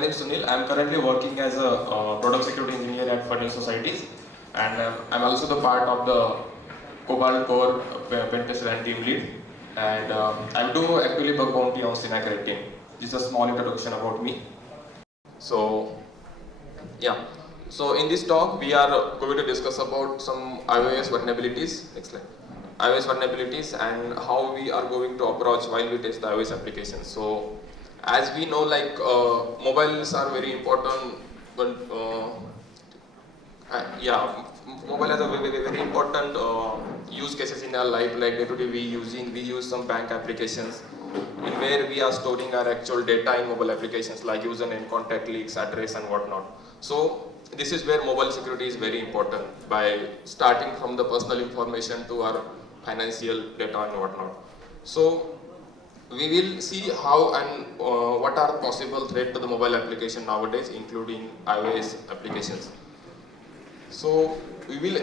name is Sunil. I am currently working as a product security engineer at Frida Societies, and I'm also the part of the Cobalt Core pen tester and team lead. And I do actually bug bounty on Synac Red Team. This is a small introduction about me. So, yeah. So in this talk, we are going to discuss about some iOS vulnerabilities. Next slide. iOS vulnerabilities and how we are going to approach while we test the iOS application. So, as we know, like mobiles are very important. But yeah, mobile has a very important use cases in our life. Like day to day, we use some bank applications in where we are storing our actual data in mobile applications like username, contact leaks, address, and whatnot. So this is where mobile security is very important by starting from the personal information to our financial data and whatnot. So we will see how and what are possible threats to the mobile application nowadays, including iOS applications. So we will,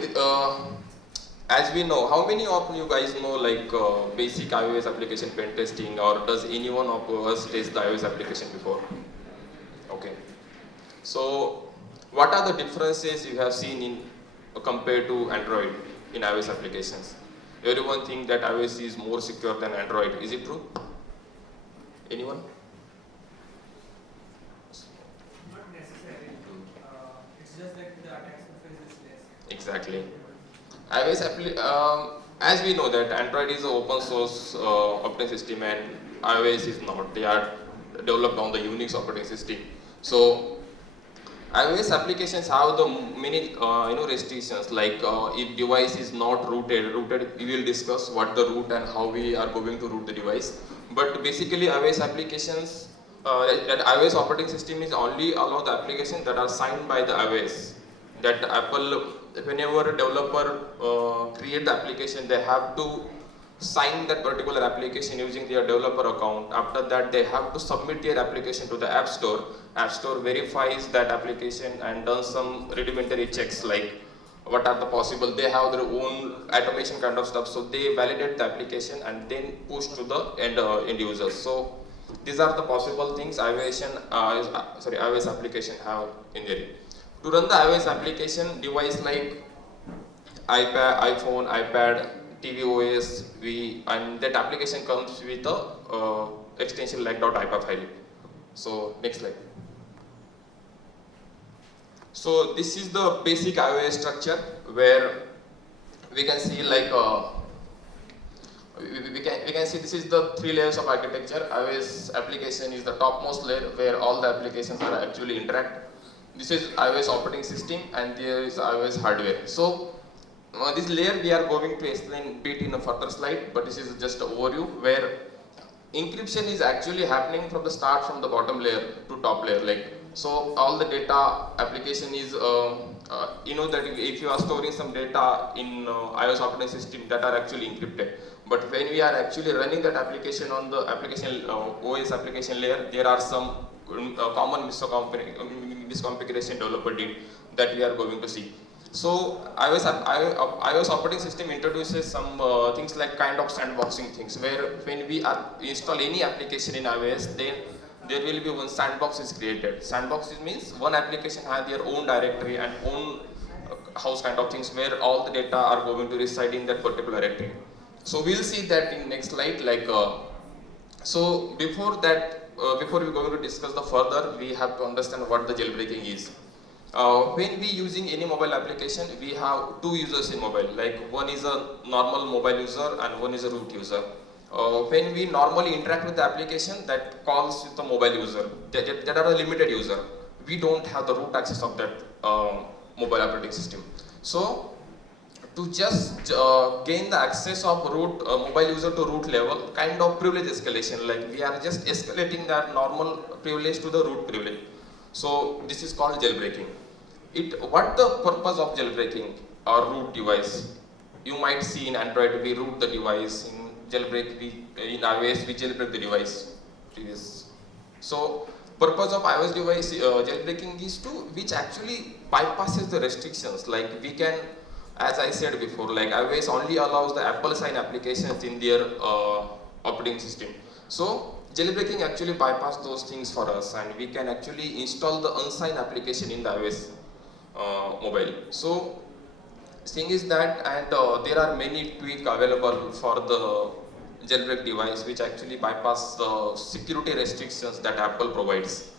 as we know, how many of you guys know like basic iOS application pen testing, or does anyone of us test the iOS application before? Okay. So what are the differences you have seen in compared to Android in iOS applications? Everyone think that iOS is more secure than Android. Is it true? Anyone? Not necessarily. It's just that the attack surface is less. Exactly. As we know that Android is an open source operating system and iOS is not. They are developed on the Unix operating system. So iOS applications have the many restrictions, like if device is not rooted, we will discuss what the root and how we are going to root the device. But basically iOS applications, that iOS operating system is only allow the applications that are signed by the iOS. That Apple, whenever a developer create the application, they have to sign that particular application using their developer account. After that, they have to submit their application to the App Store. App Store verifies that application and does some rudimentary checks like what are the possible. They have their own automation kind of stuff, so they validate the application and then push to the end users. So these are the possible things iOS application have in there. To run the iOS application, device like iPad, iPhone, iPad, tvOS, and that application comes with a extension like .ipa file. So next slide. So this is the basic iOS structure where we can see like we can see this is the 3 layers of architecture. iOS application is the topmost layer where all the applications are actually interact. This is iOS operating system and there is iOS hardware. So this layer we are going to explain bit in a further slide, but this is just an overview where encryption is actually happening from the start from the bottom layer to top layer. Like so, all the data application is that if you are storing some data in iOS operating system that are actually encrypted. But when we are actually running that application on the application OS application layer, there are some common misconfiguration developer did that we are going to see. So iOS operating system introduces some things like kind of sandboxing things, where when we install any application in iOS, then there will be one sandbox is created. Sandbox means one application has their own directory and own house kind of things where all the data are going to reside in that particular directory. So we'll see that in next slide. So before that, before we're going to discuss the further, we have to understand what the jailbreaking is. When we using any mobile application, we have 2 users in mobile. Like one is a normal mobile user and one is a root user. When we normally interact with the application, that calls with the mobile user. That are a limited user. We don't have the root access of that mobile operating system. So to just gain the access of root mobile user to root level, kind of privilege escalation. Like we are just escalating that normal privilege to the root privilege. So this is called jailbreaking. What the purpose of jailbreaking or root device? You might see in Android we root the device. In jailbreak in iOS we jailbreak the device. So purpose of iOS device jailbreaking is which actually bypasses the restrictions. Like we can, as I said before, like iOS only allows the Apple sign applications in their operating system. So jailbreaking actually bypass those things for us, and we can actually install the unsigned application in the iOS mobile. So thing is that, and there are many tweaks available for the jailbreak device which actually bypass the security restrictions that Apple provides.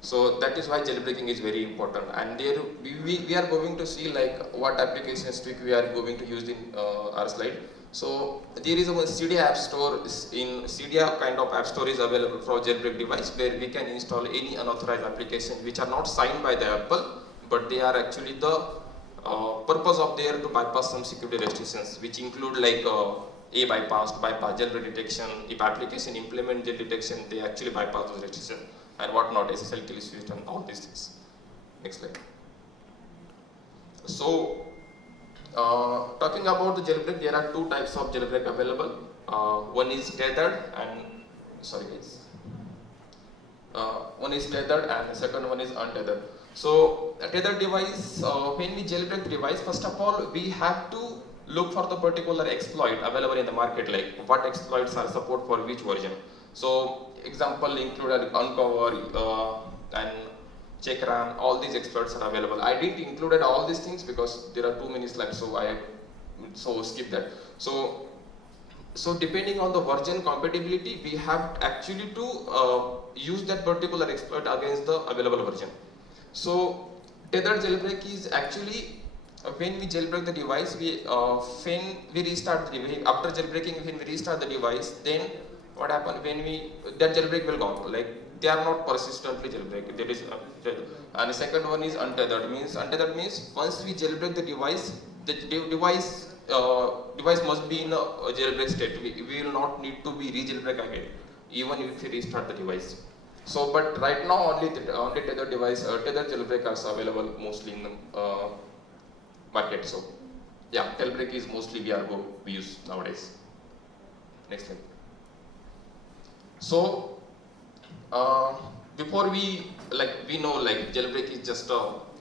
So that is why jailbreaking is very important, and there we are going to see like what applications tweak we are going to use in our slide. So there is a Cydia app store. In Cydia kind of app store is available for jailbreak device, where we can install any unauthorized application which are not signed by the Apple, but they are actually the purpose of there to bypass some security restrictions, which include like a bypass jailbreak detection. If application implement jail detection, they actually bypass those restrictions and whatnot, SSL kill switch and all these things. Next slide. So talking about the jailbreak, there are two types of jailbreak available. One is tethered and one is tethered and the second one is untethered. So a tethered device, when we jailbreak the device, first of all we have to look for the particular exploit available in the market, like what exploits are support for which version. So example include uncover and check RAM, all these exploits are available. I didn't include all these things because there are too many slides, so skip that. So depending on the version compatibility, we have actually to use that particular exploit against the available version. So tethered jailbreak is actually when we jailbreak the device, when we restart the device, after jailbreaking, when we restart the device, then what happens when that jailbreak will go, like they are not persistently jailbreak. That is, and the second one is untethered. Untethered means once we jailbreak the device must be in a jailbreak state. We will not need to be re-jailbreak again, even if we restart the device. So, but right now only tethered jailbreak is available mostly in the market. So, yeah, jailbreak is mostly we use nowadays. Next slide. So, before we know jailbreak is just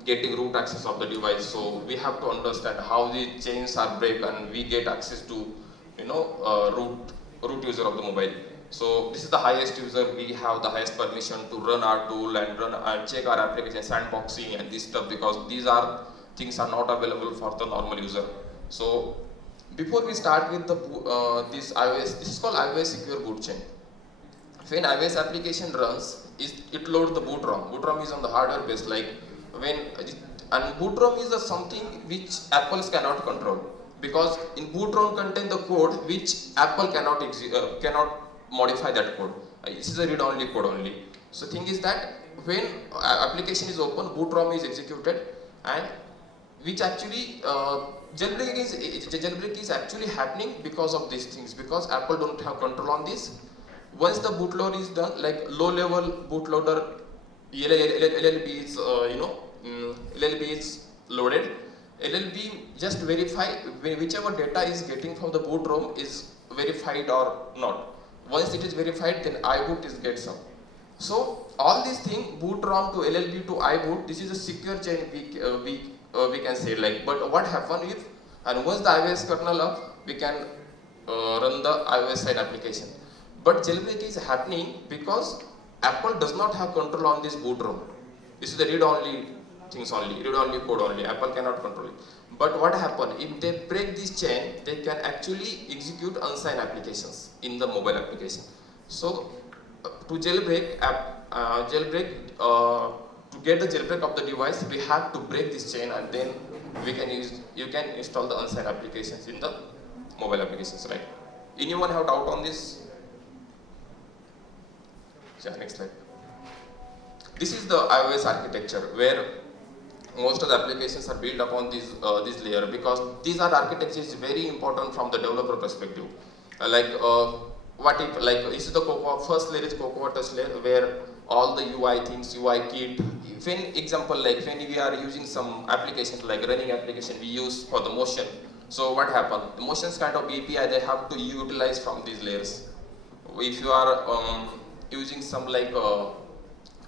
getting root access of the device. So we have to understand how the chains are break and we get access to root user of the mobile. So this is the highest user. We have the highest permission to run our tool and check our application, sandboxing and this stuff, because these are things are not available for the normal user. So before we start with the this is called iOS secure boot chain. When iOS application runs, it loads the boot ROM. Boot ROM is on the hardware base, and boot ROM is something which Apples cannot control, because in boot ROM contain the code which Apple cannot modify that code. This is a read-only code only. So thing is that when application is open, boot ROM is executed, and which actually jailbreak is actually happening because of these things, because Apple don't have control on this. Once the bootloader is done, like low-level bootloader, LLB is loaded. LLB just verify whichever data is getting from the boot ROM is verified or not. Once it is verified, then iBoot is gets up. So all these things, boot ROM to LLB to iBoot, this is a secure chain we can say like. But what happens if, and once the iOS kernel up, we can run the iOS side application. But jailbreak is happening because Apple does not have control on this boot ROM. This is the read-only things only, read-only code only. Apple cannot control it. But what happens if they break this chain? They can actually execute unsigned applications in the mobile application. So to jailbreak to get the jailbreak of the device, we have to break this chain, and then you can install the unsigned applications in the mobile applications, right? Anyone have doubt on this? Yeah, next slide. This is the iOS architecture where most of the applications are built upon this layer, because these are architectures very important from the developer perspective. What if this is the first layer is Cocoa Touch layer, where all the UI things, UI kit. When example when we are using some applications like running application, we use for the motion. So what happens? The motions kind of API they have to utilize from these layers. If you are using some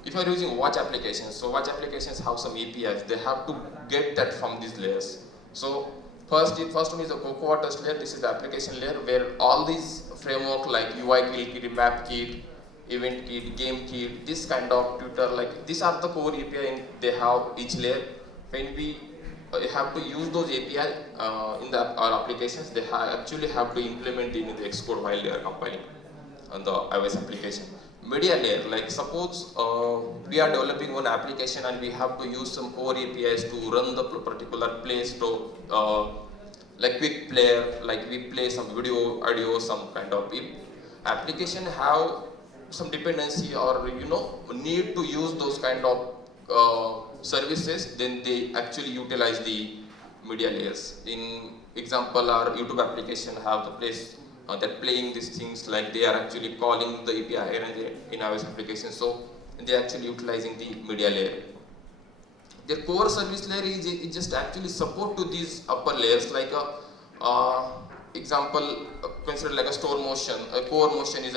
if you are using watch applications, so watch applications have some APIs, they have to get that from these layers. So first one is the Cocoa Touch layer. This is the application layer where all these framework like UI kit, map kit, event kit, game kit, this kind of tutor, like these are the core API they have each layer. When we have to use those API in our applications, they actually have to implement in the Xcode while they are compiling on the iOS application. Media layer, like suppose we are developing one application and we have to use some core APIs to run the particular Play Store, like quick player, like we play some video, audio, some kind of application have some dependency or need to use those kind of services, then they actually utilize the media layers. In example, our YouTube application have the place that playing these things, like they are actually calling the API in iOS application, so they are actually utilizing the media layer. Their core service layer is just actually support to these upper layers, like a example, consider like a store motion. A core motion is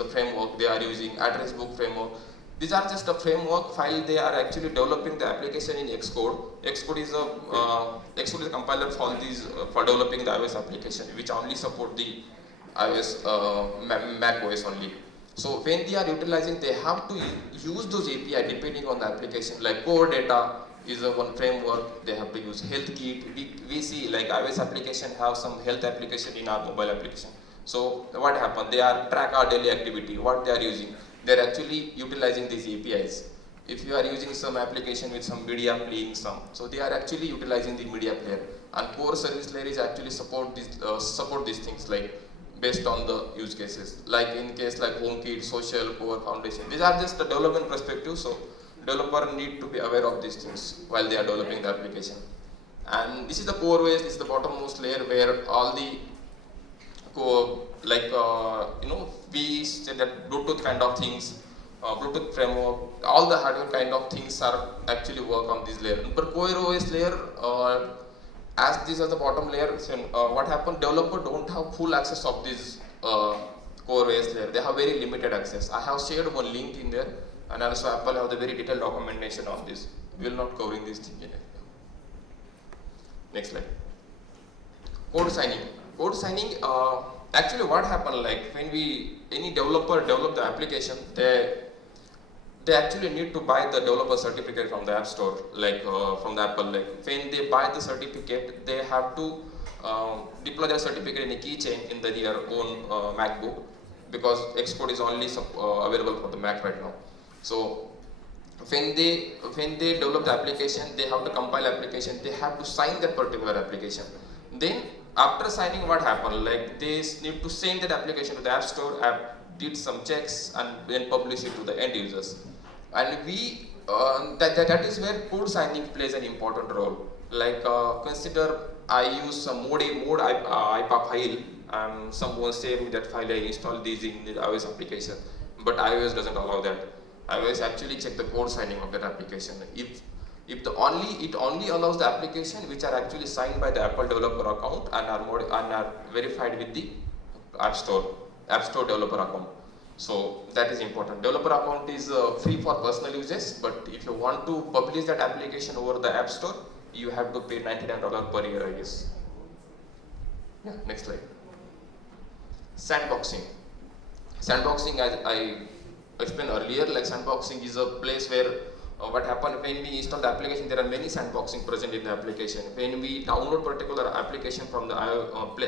a framework they are using, address book framework. These are just a framework file they are actually developing the application in Xcode. Xcode is a compiler for these for developing the iOS application, which only support the iOS Mac OS only. So when they are utilizing, they have to use those API depending on the application. Like core data is one framework. They have to use health kit. We see like iOS application have some health application in our mobile application. So what happened? They are track our daily activity. What they are using? They are actually utilizing these APIs. If you are using some application with some media playing some, so they are actually utilizing the media player. And core service layer is actually support these things, like based on the use cases. Like in case like HomeKit, social, core, foundation. These are just the development perspective. So developer need to be aware of these things while they are developing the application. And this is the core OS. This is the bottommost layer where all the core, like we said that Bluetooth kind of things, Bluetooth framework, all the hardware kind of things are actually work on this layer. But core OS layer, as this is the bottom layer, so, what happened? Developer don't have full access of this core OS layer. They have very limited access. I have shared one link in there, and also Apple have the very detailed documentation of this. We will not covering this thing in it. Next slide. Code signing. Code signing. Actually, what happened? Like when any developer develop the application, they actually need to buy the developer certificate from the App Store, like from the Apple. Like when they buy the certificate, they have to deploy their certificate in a keychain in their own MacBook, because Xcode is only available for the Mac right now. So when they develop the application, they have to compile application. They have to sign that particular application. Then after signing, what happened? Like they need to send that application to the App Store. App did some checks and then publish it to the end users. And we that is where code signing plays an important role. Like consider I use some mode IPA file, and someone saved me that file. I installed these in the iOS application, but iOS doesn't allow that. iOS actually check the code signing of that application. If it only allows the application which are actually signed by the Apple developer account and are verified with the App Store developer account. So that is important. Developer account is free for personal uses, but if you want to publish that application over the App Store, you have to pay $99 per year, I guess. Yeah, next slide. Sandboxing. Sandboxing, as I explained earlier, like sandboxing is a place where what happens when we install the application, there are many sandboxing present in the application. When we download particular application from the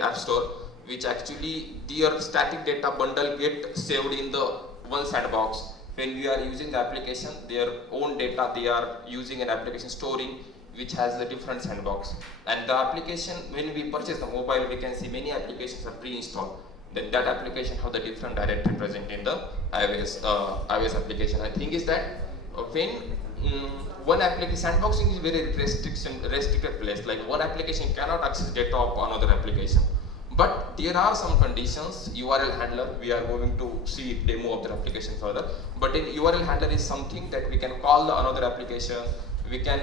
App Store, which actually their static data bundle get saved in the one sandbox. When we are using the application, their own data they are using an application storing, which has a different sandbox. And the application, when we purchase the mobile, we can see many applications are pre-installed. Then that application have the different directory present in the iOS application. I think is that when one application, sandboxing is very restricted place. Like one application cannot access data of another application. But there are some conditions. URL handler, we are going to see demo of the application further. But in URL handler is something that we can call the another application. We can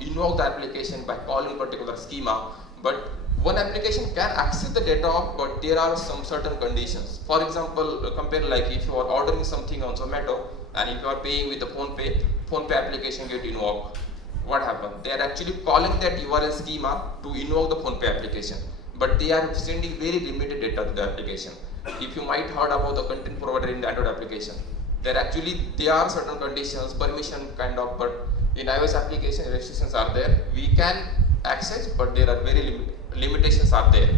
invoke the application by calling particular schema. But one application can access the data of, but there are some certain conditions. For example, compare like if you are ordering something on Zomato and if you are paying with the PhonePe application get invoked. What happened? They are actually calling that URL schema to invoke the PhonePe application, but they are sending very limited data to the application. if you might heard about the content provider in the Android application, there are certain conditions, permission kind of, but in iOS application restrictions are there. We can access, but there are very limitations are there.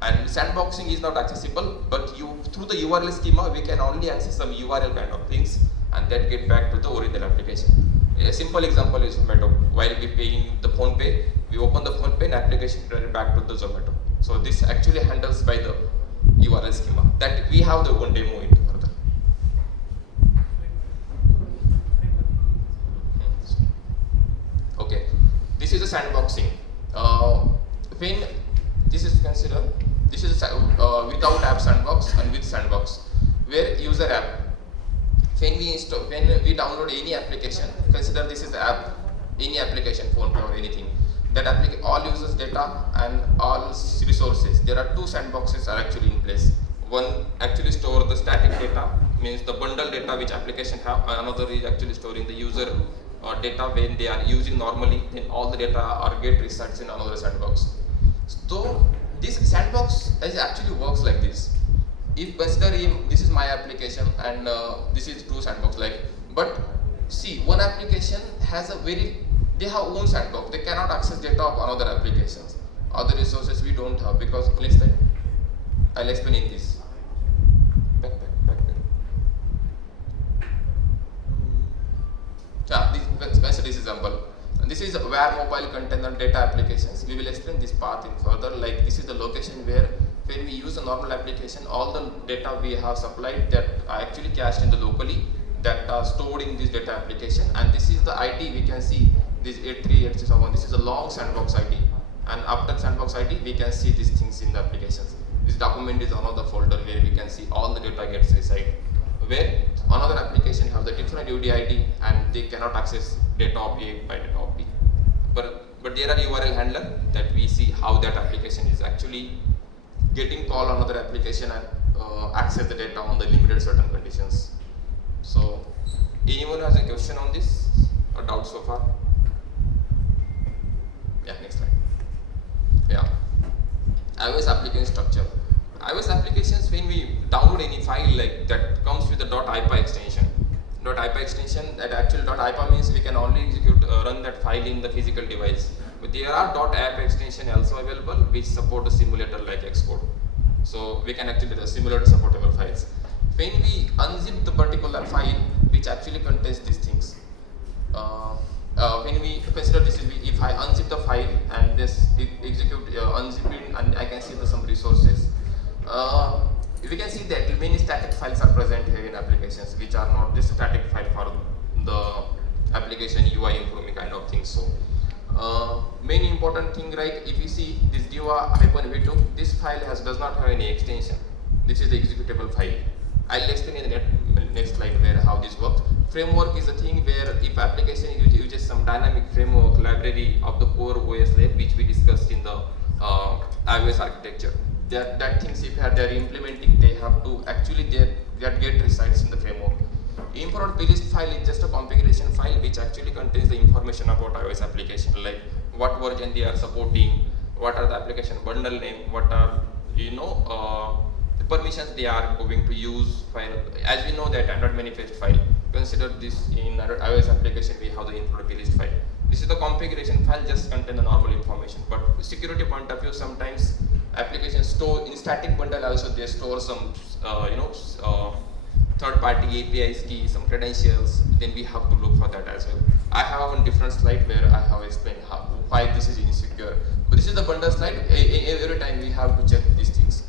And sandboxing is not accessible, but through the URL schema we can only access some URL kind of things and then get back to the original application. A simple example is Zomato. While we paying the phone pay, we open the phone pay and application return back to the Zomato. So this actually handles by the URL schema. That we have the one demo into further. Okay, this is a sandboxing. When this is considered, this is without app sandbox and with sandbox, where user app. When we download any application, consider this is the app, any application, phone or anything. That all users data and all resources. There are two sandboxes are actually in place. One actually store the static data, means the bundle data which application have. Another is actually storing the user data when they are using normally. Then all the data are get resides in another sandbox. So this sandbox actually works like this. If consider this is my application and this is two sandbox but see, one application has they have own sandbox. They cannot access data of another applications. Other resources we don't have because I'll explain in this. Back. Consider this example. And this is where mobile content and data applications. We will explain this part in further. This is the location where when we use a normal application, all the data we have supplied that are actually cached in the locally that are stored in this data application. And this is the ID we can see this 838671. This is a long sandbox ID. And after sandbox ID, we can see these things in the applications. This document is another folder where we can see all the data gets reside. Where another application have the different UD ID and they cannot access data of A by data of B. But there are URL handler that we see how that application is actually getting call another application and access the data on the limited certain conditions. So, anyone has a question on this or doubt so far? Yeah, next slide. Yeah, iOS application structure. iOS applications, when we download any file that comes with the .ipa extension. .ipa extension, that actual .ipa means we can only run that file in the physical device. But there are .app extension also available which support a simulator like Xcode. So we can actually simulate supportable files. When we unzip the particular file which actually contains these things, when we consider this is if I unzip the file and this execute unzipping and I can see some resources. We can see that many static files are present here in applications which are not just static file for the application UI improvement kind of things. So main important thing, if you see this diva-v2, this file does not have any extension. This is the executable file. I'll explain in the next slide where how this works. Framework is the thing where if application uses some dynamic framework library of the core OS layer which we discussed in the iOS architecture. That things if they're implementing, they have to actually get resides in the framework. Import plist file is just a configuration file which actually contains the information about iOS application, like what version they are supporting, what are the application bundle name, what are the permissions they are going to use. File as we know that Android manifest file. Consider this in iOS application we have the import plist file. This is the configuration file, just contain the normal information. But security point of view, sometimes applications store in static bundle also they store some third-party APIs key, some credentials. Then we have to look for that as well. I have a different slide where I have explained why this is insecure. But this is the bundle slide. Every time we have to check these things.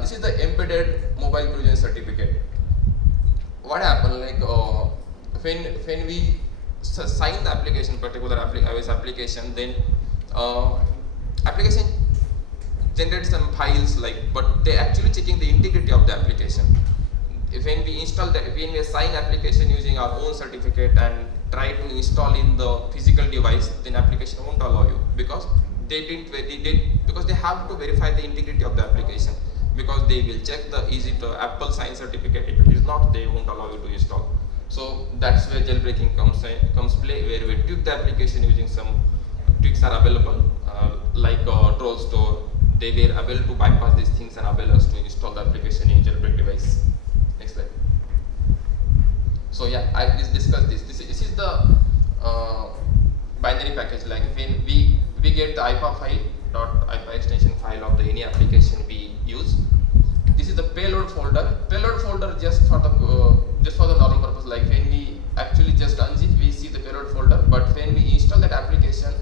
This is the embedded mobile version certificate. What happened when we sign the application, particular iOS application, then application generates some files but they actually checking the integrity of the application. When we install when we assign application using our own certificate and try to install in the physical device, then application won't allow you because because they have to verify the integrity of the application, because they will check is it Apple sign certificate. If it is not, they won't allow you to install. So that's where jailbreaking comes play, where we tweak the application using some tweaks are available like troll store, they were able to bypass these things and able us to install the application in jailbreak device. Next slide. So yeah, I discussed this. This is the binary package. Like when we get the IPA file dot IPA extension file of the any application we use. This is the payload folder. Payload folder just for the normal purpose. Like when we actually just unzip, we see the payload folder. But when we install that application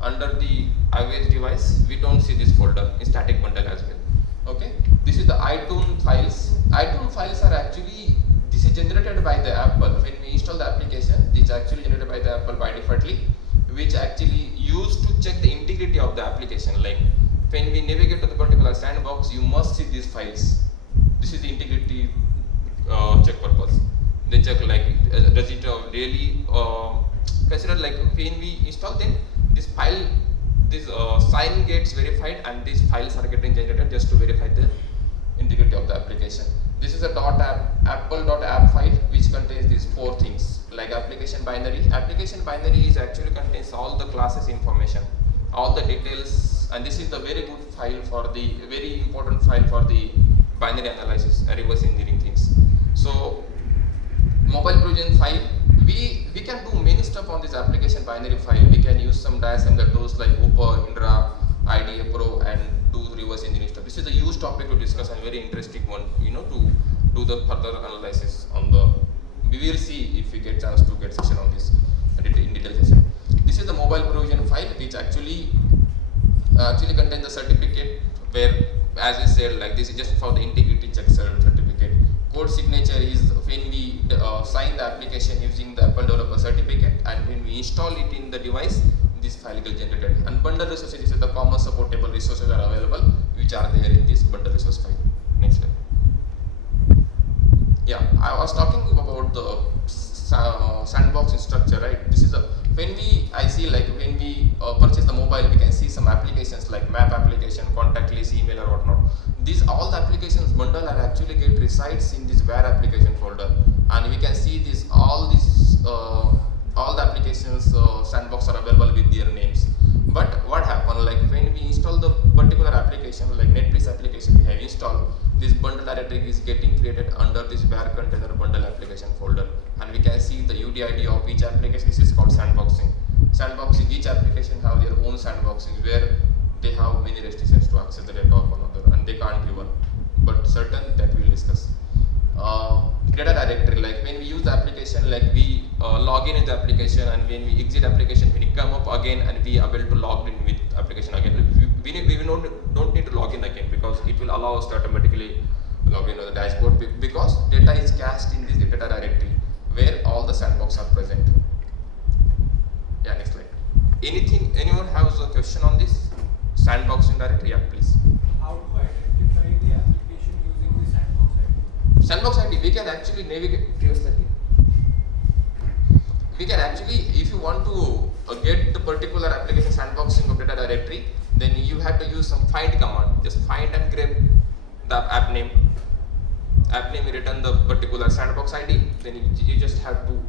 under the iOS device, we don't see this folder in static bundle as well. Okay. This is the iTunes files. iTunes files are actually, this is generated by the Apple. When we install the application, it's actually generated by the Apple by defaultly, which actually used to check the integrity of the application. Like when we navigate to the particular sandbox, you must see these files. This is the integrity check purpose. They check like does it really consider, like when we install them, this file, this sign gets verified and these files are getting generated just to verify the integrity of the application. This is a apple.app file which contains these 4 things, like application binary. Application binary is actually contains all the classes information, all the details, and this is the very good file for the very important file for the binary analysis and reverse engineering things. So mobile provision file, we can do many stuff on this application binary file. We can use some diassembler tools like Hooper, Indra, IDA Pro, and do reverse engineering stuff. This is a huge topic to discuss and very interesting one, to do the further analysis on the. We will see if we get chance to get session on this in detail session. This is the mobile provision file, which actually contains the certificate where, as I said, like this is just for the integrity check certificate. Code signature is when we sign the application using the Apple developer certificate, and when we install it in the device, this file will generated. And bundle resources, this is the common supportable resources are available, which are there in this bundle resource file. Next slide. Yeah, I was talking about the sandboxing structure, right? This is when we purchase the mobile, we can see some applications like map application, contact list, email, or whatnot. These all the applications bundle are actually resides in this where application folder, and we can see this all the applications sandbox are available with their names. But what happened, like when we install the particular application, like Netflix application we have installed, this bundle directory is getting created under this where container bundle application folder, and we can see the UDID of each application. This is called sandboxing. Sandboxing, each application have their own sandboxing where they have many restrictions to access the data of another, and they can't be one, but certain that we'll discuss. Data directory, like when we use the application, like we log in the application, and when we exit application, when we come up again and we are able to log in with application again, we don't need to log in again, because it will allow us to automatically log in on the dashboard, because data is cached in this data directory where all the sandbox are present. Yeah, next slide. Anyone has a question on this sandboxing directory? Yeah, please. How to identify the application using the sandbox ID? Sandbox ID, we can actually navigate to your study. We can actually, if you want to get the particular application sandboxing of data directory, then you have to use some find command. Just find and grab the app name. App name return the particular sandbox ID. Then you just have to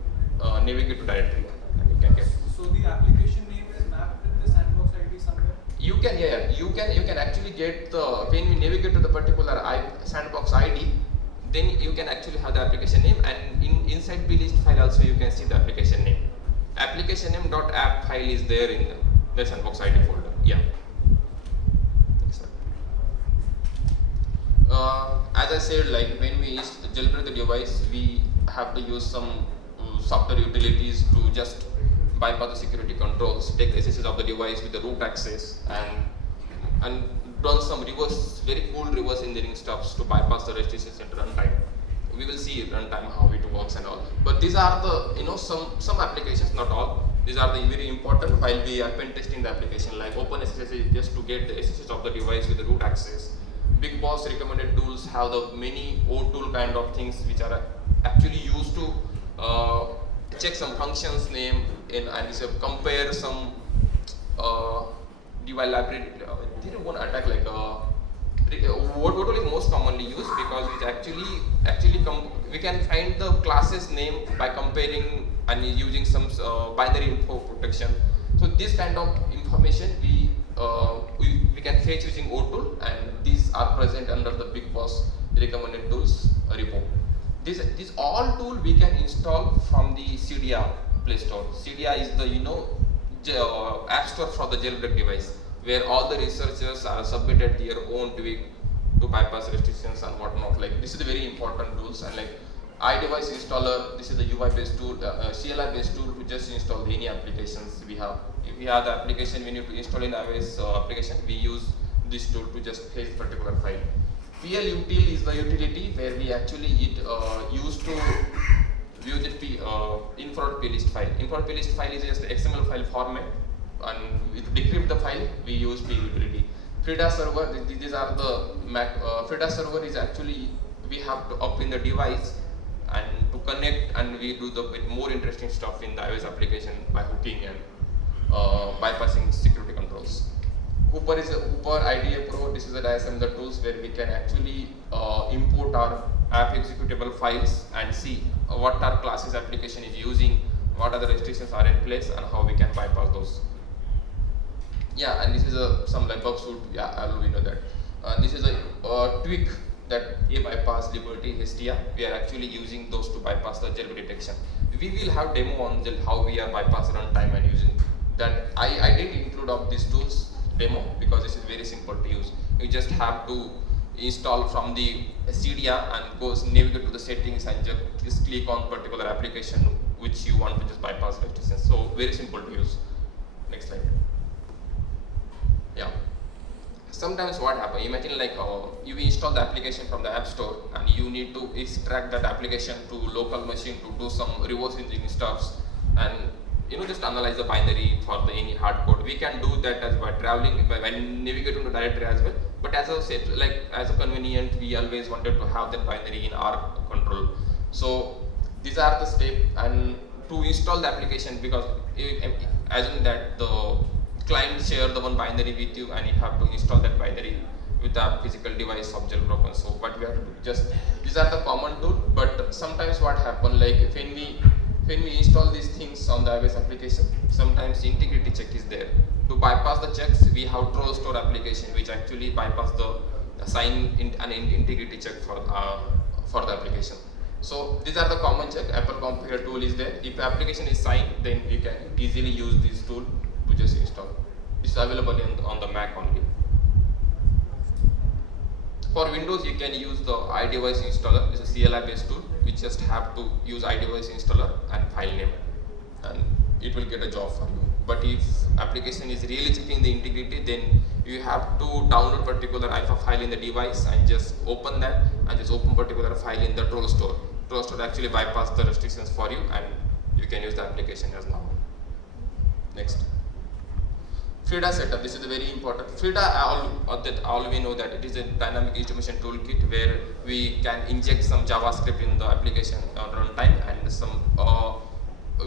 navigate to directory, and you can get. So the application name is mapped with the sandbox ID somewhere? You can actually get the, when we navigate to the particular sandbox ID, then you can actually have the application name, and inside plist file also you can see the application name. Application name .app file is there in the sandbox ID folder. Yeah. As I said, like when we jailbreak the device, we have to use some software utilities to just bypass the security controls, take the SSH of the device with the root access, and done some very cool reverse engineering stuffs to bypass the restrictions into runtime. We will see runtime how it works and all. But these are the some applications, not all. These are the very important while we are pen testing the application. Like OpenSSH is just to get the SSH of the device with the root access. Big Boss recommended tools have the many OTool kind of things which are actually used to check some functions name and compare some device library. They don't want to attack like what is most commonly used, because it actually we can find the classes name by comparing and using some binary info protection. So this kind of information we we can fetch using OTool, and these are present under the Big Boss recommended tools repo. This all tool we can install from the Cydia Play Store. Cydia is the app store for the jailbreak device, where all the researchers are submitted their own tweak to bypass restrictions and whatnot. Like, this is a very important tools, and like iDevice installer, this is the UI based tool, CLI based tool to just install any applications we have. If we have the application we need to install in iOS application, we use this tool to just fetch particular file. PLUtil is the utility where we actually use to view the infrared plist file. Infrared plist file is just the XML file format, and to decrypt the file we use PLUtility. Frida server, these are the Mac. Frida server is actually, we have to up in the device and to connect, and we do the more interesting stuff in the iOS application by hooking and bypassing security controls. Hooper is a Hooper IDA Pro. This is a DISM the tools where we can actually import our app executable files and see what our classes application is using, what other restrictions are in place, and how we can bypass those. Yeah, and this is some like bug suit. Yeah, we know that. This is a tweak that a bypass Liberty Hestia. We are actually using those to bypass the jailbreak detection. We will have demo on how we are bypass runtime and using that. I did include of these tools demo because this is very simple to use. You just have to install from the Cydia and go navigate to the settings and just click on particular application which you want to just bypass restrictions. So very simple to use. Next slide. Yeah. Sometimes what happens, imagine like you install the application from the app store and you need to extract that application to local machine to do some reverse engineering stuffs and just analyze the binary for the any hard code. We can do that as by traveling, by navigating to directory as well. But as I said, like as a convenient, we always wanted to have that binary in our control. So these are the steps, and to install the application, because assume that the client share the one binary with you and you have to install that binary with a physical device of jailbroken. So what we have to do, just these are the common tool. But sometimes what happen, like when we install these things on the iOS application, sometimes integrity check is there. To bypass the checks, we have Troll Store application which actually bypass the integrity check for the application. So these are the common check. Apple Configure tool is there. If application is signed, then we can easily use this tool to just install. It's available on the Mac only. For Windows, you can use the iDevice installer. It's a CLI based tool. We just have to use iDevice installer and file name, and it will get a job for you. But if application is really checking the integrity, then you have to download particular IFA file in the device and just open that and just open particular file in the Troll Store. Troll Store actually bypass the restrictions for you and you can use the application as normal. Next. Frida setup. This is very important. Frida, all we know that it is a dynamic estimation toolkit where we can inject some JavaScript in the application on runtime, and some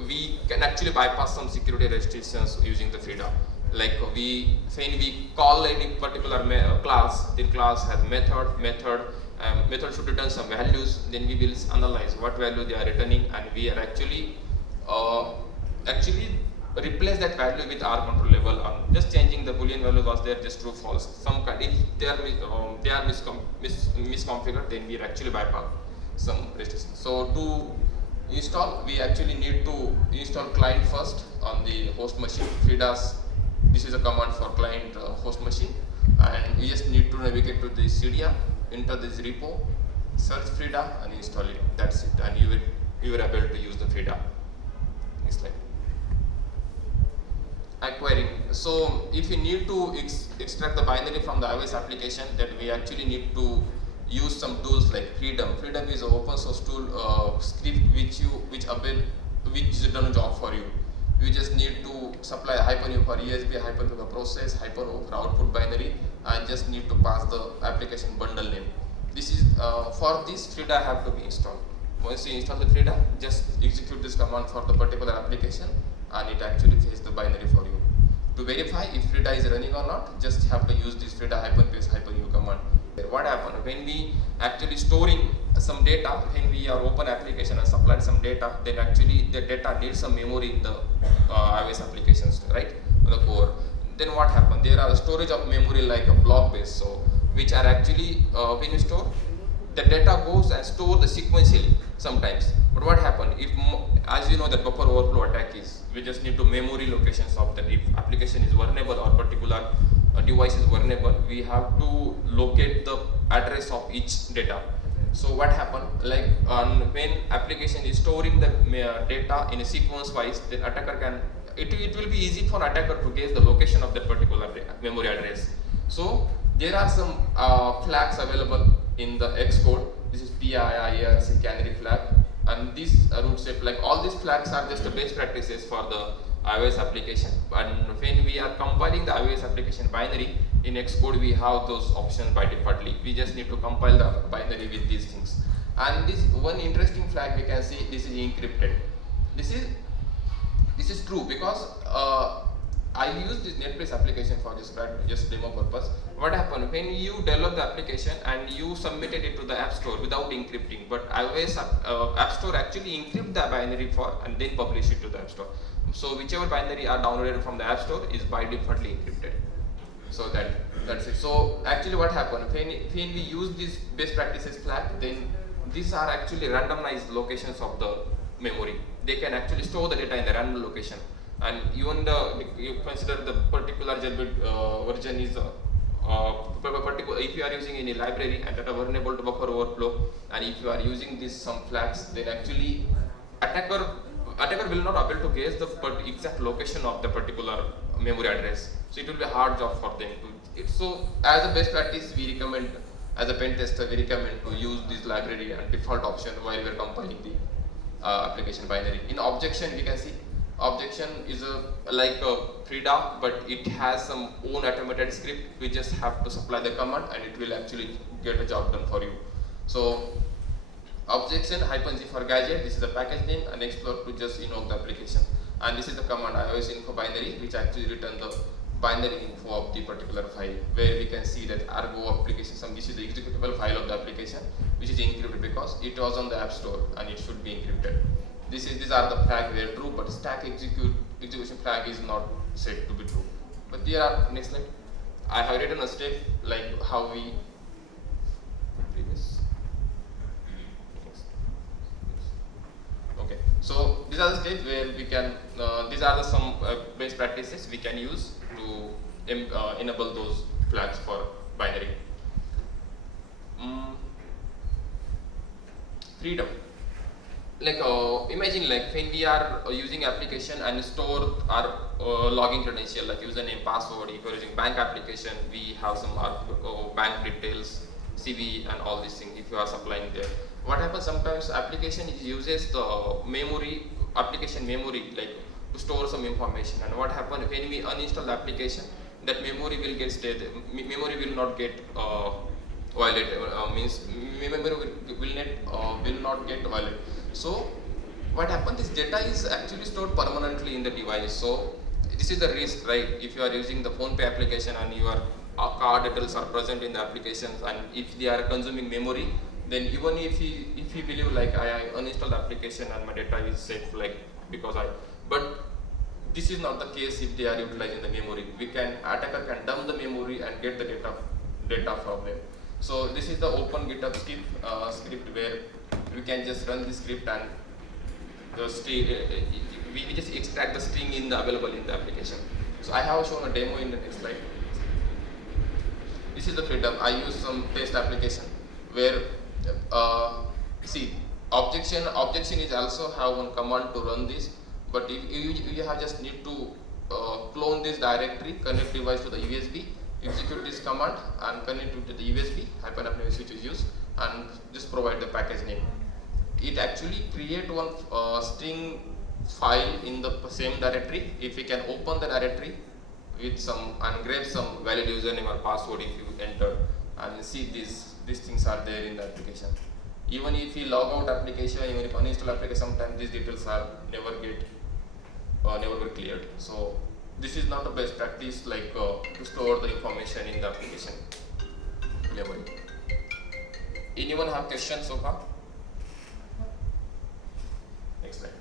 we can actually bypass some security restrictions using the Frida. Like when we call any particular class, the class has method should return some values. Then we will analyze what value they are returning, and we are actually replace that value with our control level. Just changing the boolean value was there, just true false. Some kind, if they are misconfigured, then we actually bypass some restrictions. So to install, we actually need to install client first on the host machine. This is a command for client host machine, and you just need to navigate to the Cydia, enter this repo, search Frida, and install it. That's it, and you are able to use the Frida. Next slide. Acquiring. So if you need to extract the binary from the iOS application, then we actually need to use some tools like Freedom. Freedom is an open source tool script which is done a job for you. You just need to supply -u for ESB, -u for process, -o for output binary, and just need to pass the application bundle name. This is for this Frida have to be installed. Once you install the Frida, just execute this command for the particular application, and it actually fetches the binary for you. To verify if Frida is running or not, just have to use this Frida -u command. What happens when we actually storing some data, when we are open application and supply some data, then actually the data needs some memory in the iOS applications, right? The core. then what happens? There are storage of memory like a block base, so which are actually when you store, the data goes and store the sequentially sometimes. But what happens if, as you know, the buffer overflow attack is, we just need to memory locations of that. If application is vulnerable or particular device is vulnerable, we have to locate the address of each data. So what happen, like when application is storing the data in a sequence wise, then attacker can, it will be easy for attacker to guess the location of that particular memory address. So there are some flags available in the Xcode. This is PIIRC canary flag, and this root set, like all these flags are just the best practices for the iOS application. And when we are compiling the iOS application binary in Xcode, we have those options by defaultly. We just need to compile the binary with these things. And this one interesting flag we can see, this is encrypted. This is true because I use this NetBase application for just demo purpose. What happened when you develop the application and you submitted it to the App Store without encrypting, but iOS App Store actually encrypt the binary for and then publish it to the App Store. So whichever binary are downloaded from the App Store is by default encrypted. So that's it. So actually what happened when we use this best practices flag, then these are actually randomized locations of the memory. They can actually store the data in the random location. And even you consider the particular jailbreak version is particular, if you are using any library and that are vulnerable to buffer overflow, and if you are using these some flags, then actually attacker will not able to guess the exact location of the particular memory address. So it will be a hard job for them to. So as a best practice, we recommend, as a pen tester, we recommend to use this library and default option while we are compiling the application binary. In objection, we can see. Objection is like a Frida, but it has some own automated script. We just have to supply the command and it will actually get a job done for you. So objection -g for gadget, this is the package name, and explore to just invoke the application. And this is the command iOS info binary, which actually return the binary info of the particular file, where we can see that argo application, this is the executable file of the application, which is encrypted because it was on the App Store and it should be encrypted. These are the flags where true, but stack execution flag is not said to be true. But there are, next slide, I have written a step like how we previous. Okay, so these are the steps where we can, these are the some best practices we can use to enable those flags for binary. Freedom. Like imagine like when we are using application and store our login credential like username, password. If you're using bank application, we have some bank details, CV and all these things if you are supplying there. What happens sometimes application uses the memory, application memory like to store some information, and what happens when we uninstall the application, that memory will get stayed, memory will not get violated, means memory will not get violated. So what happens, this data is actually stored permanently in the device. So this is the risk, right? If you are using the PhonePe application and your card details are present in the applications, and if they are consuming memory, then even if you believe like I uninstall the application and my data is safe, like because but this is not the case if they are utilizing the memory. Attacker can dump the memory and get the data from them. So this is the open GitHub script where we can just run the script and the string, we just extract the string available in the application. So I have shown a demo in the next slide. This is the freedom. I use some test application where see objection is also have one command to run this, but if you have just need to clone this directory, connect device to the USB, execute this command and connect it to the USB, -, which is used, and just provide the package name. It actually create one string file in the same directory. If we can open the directory with some and grab some valid username or password if you enter, and see these things are there in the application. Even if you log out application, even if uninstall application, sometimes these details are never get cleared. So this is not a best practice like to store the information in the application memory. Anyone have questions so far? Next slide.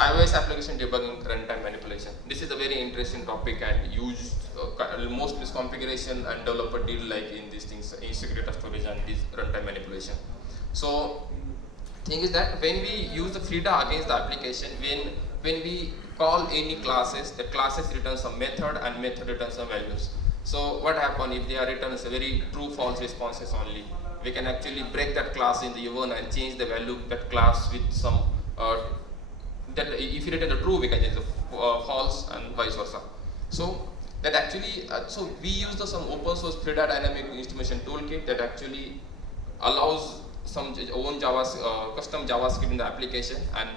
iOS application debugging runtime manipulation. This is a very interesting topic and used most misconfiguration and developer deal like in these things, insecure data storage and this runtime manipulation. So thing is that when we use the Frida against the application, when we call any classes, the classes returns a method and method returns some values. So what happens if they are written as a very true false responses only? We can actually break that class in the event and change the value of that class with some that if you return the true, we can change the false and vice versa. So that actually, so we use some open source Frida dynamic instrumentation toolkit that actually allows some own custom JavaScript in the application and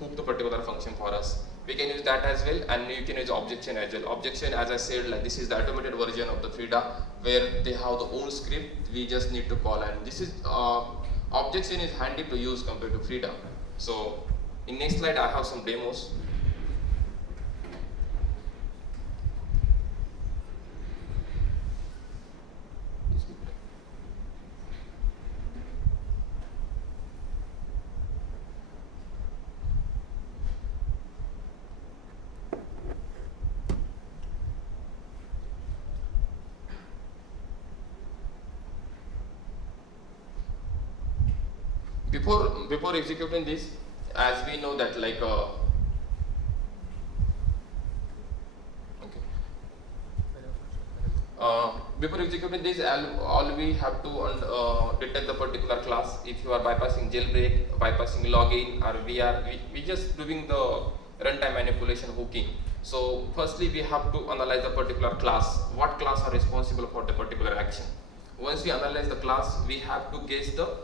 hook the particular function for us. We can use that as well, and you can use objection as well. Objection, as I said, like this is the automated version of the Frida where they have the own script. We just need to call, and this is objection is handy to use compared to Frida. So in next slide, I have some demos. Before executing this, as we know that like before executing this, all we have to detect the particular class. If you are bypassing jailbreak, bypassing login, or we just doing the runtime manipulation hooking. So firstly, we have to analyze the particular class. What class are responsible for the particular action? Once we analyze the class, we have to guess the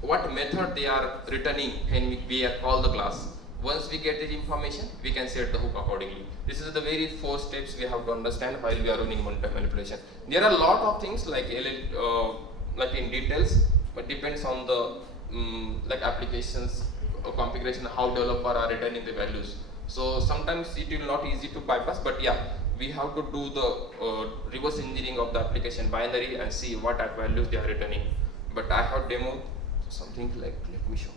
what method they are returning when we call the class. Once we get this information, we can set the hook accordingly. This is the very 4 steps we have to understand while we are running runtime manipulation. There are a lot of things like in details, but depends on the like applications configuration, how developer are returning the values. So sometimes it will not easy to bypass, but yeah, we have to do the reverse engineering of the application binary and see what values they are returning. But I have demoed something like, let me show.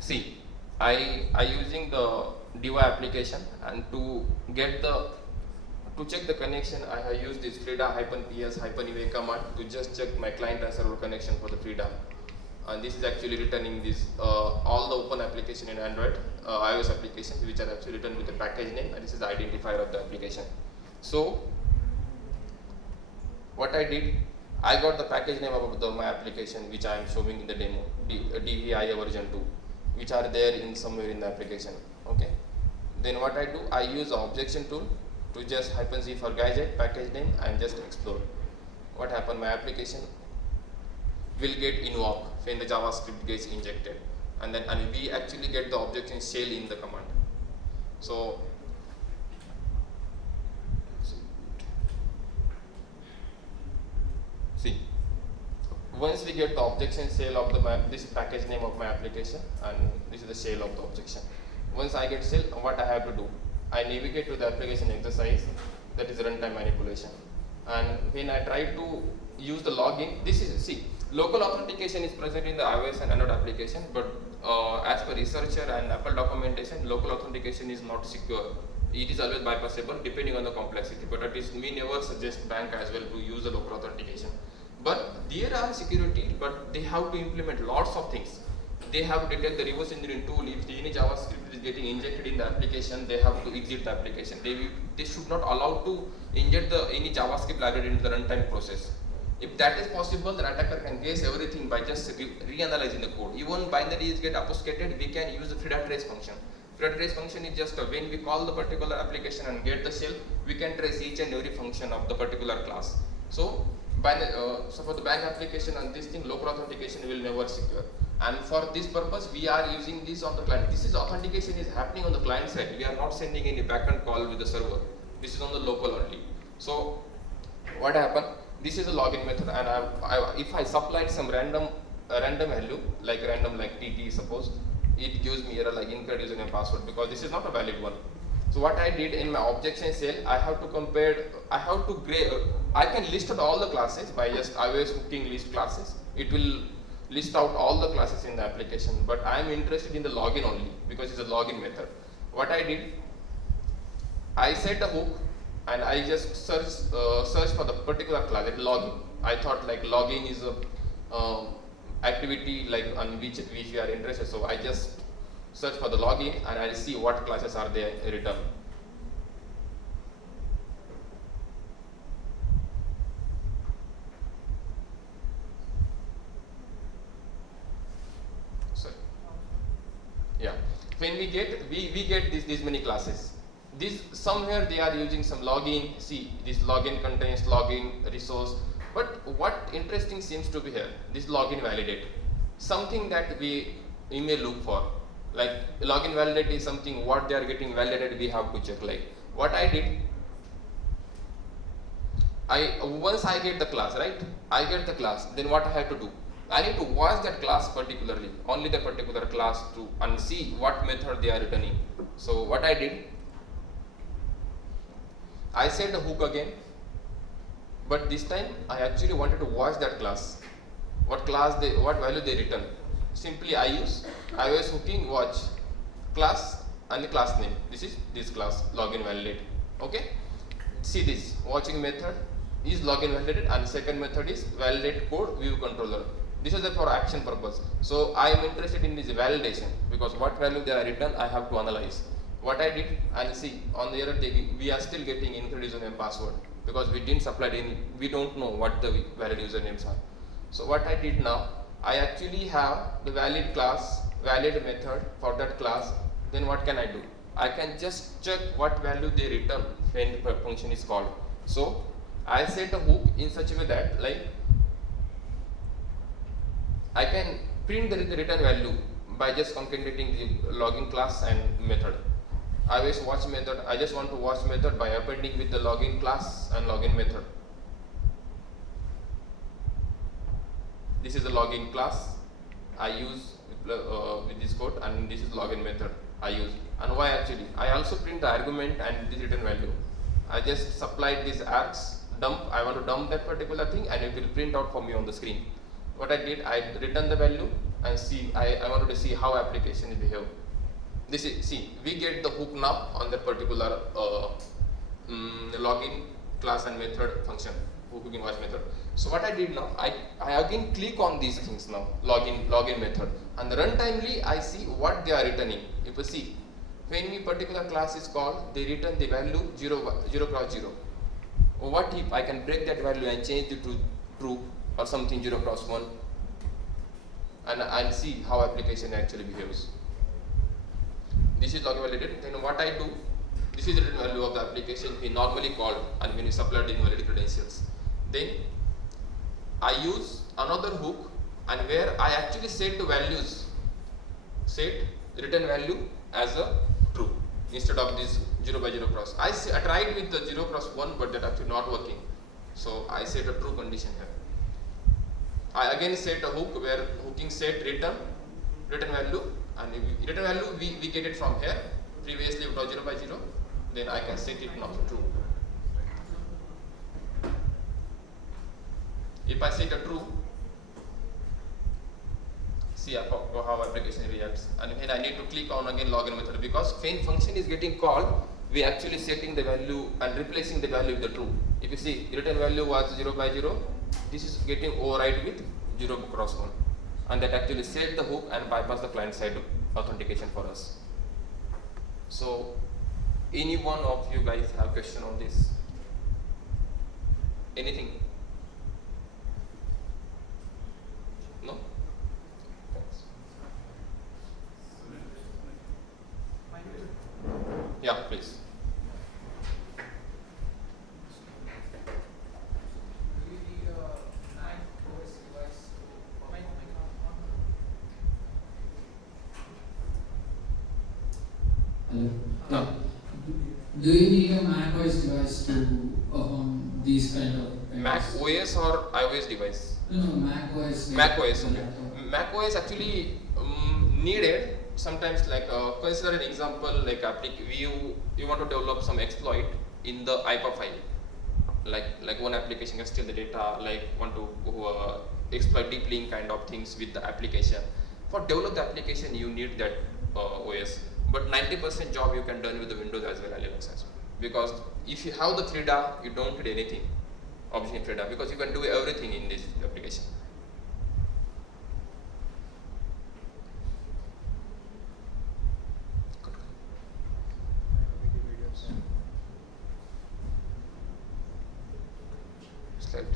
See, I using the Diva application, and to check the connection, I have used this Frida-ps-uva command to just check my client and server connection for the Frida. And this is actually returning this all the open application in Android, iOS applications which are actually written with the package name, and this is the identifier of the application. So what I did, I got the package name of my application which I am showing in the demo, DVIA version 2, which are there in somewhere in the application. Okay. Then what I do, I use the objection tool to just -c for gadget package name and just explore. What happened? My application will get invoked when the JavaScript gets injected, and we actually get the objection shell in the command. So see, once we get the objection shell of this package name of my application, and this is the shell of the objection. Once I get shell, what I have to do? I navigate to the application exercise, that is runtime manipulation. And when I try to use the login, this is, see, local authentication is present in the iOS and Android application, but as per researcher and Apple documentation, local authentication is not secure. It is always bypassable depending on the complexity, but at least we never suggest bank as well to use the local authentication. But there are security, but they have to implement lots of things. They have to detect the reverse engineering tool. If any JavaScript is getting injected in the application, they have to exit the application. They should not allow to inject any JavaScript library into the runtime process. If that is possible, the attacker can guess everything by just reanalyzing the code. Even binaries get obfuscated, we can use the Frida trace function. Frida trace function is just when we call the particular application and get the shell, we can trace each and every function of the particular class. So for the bank application and this thing, local authentication will never secure. And for this purpose, we are using this on the client. This is authentication is happening on the client side. We are not sending any backend call with the server. This is on the local only. So what happened? This is a login method, and if I supplied some random value, like TT suppose, it gives me error like incorrect username password, because this is not a valid one. So what I did in my objection cell, I have to compare, I can list out all the classes by just iOS hooking list classes. It will list out all the classes in the application, but I am interested in the login only because it's a login method. What I did, I set a hook and I just search for the particular class, like login. I thought like login is a activity like on which we are interested, so I just search for the login and I'll see what classes are there written. Sorry. Yeah. When we get these many classes. This somewhere they are using some login. See, this login contains login resource. But what interesting seems to be here, this login validate, something that we may look for. Like login validate is something what they are getting validated, we have to check. Like what I did, once I get the class, right? I get the class, then what I have to do? I need to watch that class particularly, only the particular class to and see what method they are returning. So what I did, I set the hook again, but this time I actually wanted to watch that class. What value they return. Simply I use iOS hooking watch class and the class name. This is this class login validate. Okay. See this watching method is login validated and second method is validate code view controller. This is for action purpose. So I am interested in this validation because what value they are written I have to analyze. What I did and see on the other day we are still getting invalid username password because we didn't supply any, we don't know what the valid usernames are. So what I did now, I actually have the valid class, valid method for that class. Then what can I do? I can just check what value they return when the function is called. So I set a hook in such a way that like I can print the return value by just concatenating the login class and method. iOS watch method, I just want to watch method by appending with the login class and login method. This is the login class I use with this code and this is login method I use. And why actually? I also print the argument and this return value. I just supplied these args, I want to dump that particular thing and it will print out for me on the screen. What I did, I return the value and see, I wanted to see how application is behave. This is, see, we get the hook now on that particular login class and method function, hooking watch method. So what I did now, I again click on these things now, login method, and runtimely I see what they are returning. If you see, when the particular class is called, they return the value 0 cross 0. What if I can break that value and change it to true or something 0 cross 1, and I'll see how application actually behaves. This is login validated. Then what I do, this is the return value of the application we normally called and when you supply the invalid credentials. Then I use another hook and where I actually set the values, set return value as a true instead of this 0 by 0 cross. I tried with the 0 cross 1 but that actually not working. So I set a true condition here. I again set a hook where hooking set return value, and return value we get it from here. Previously it was 0 by 0, then I can set it now to true. If I set a true, see how application reacts. And when I need to click on again login method because when function is getting called, we actually setting the value and replacing the value with the true. If you see return value was 0 by 0, this is getting override with 0 cross 1, and that actually set the hook and bypass the client side authentication for us. So any one of you guys have question on this? Anything? No? Thanks. Yeah, please. No. Do you need a Mac OS device to perform these kind of Mac OS or iOS device? No, Mac OS. Mac OS, okay. Mac OS actually needed sometimes, like consider an example like you want to develop some exploit in the IPA file, like one application can steal the data, like want to exploit deep link kind of things with the application. For develop the application, you need that OS, but 90% job you can done with the Windows as well as Linux as well. Because if you have the Frida, you don't need anything option in Frida, because you can do everything in this application. Slide.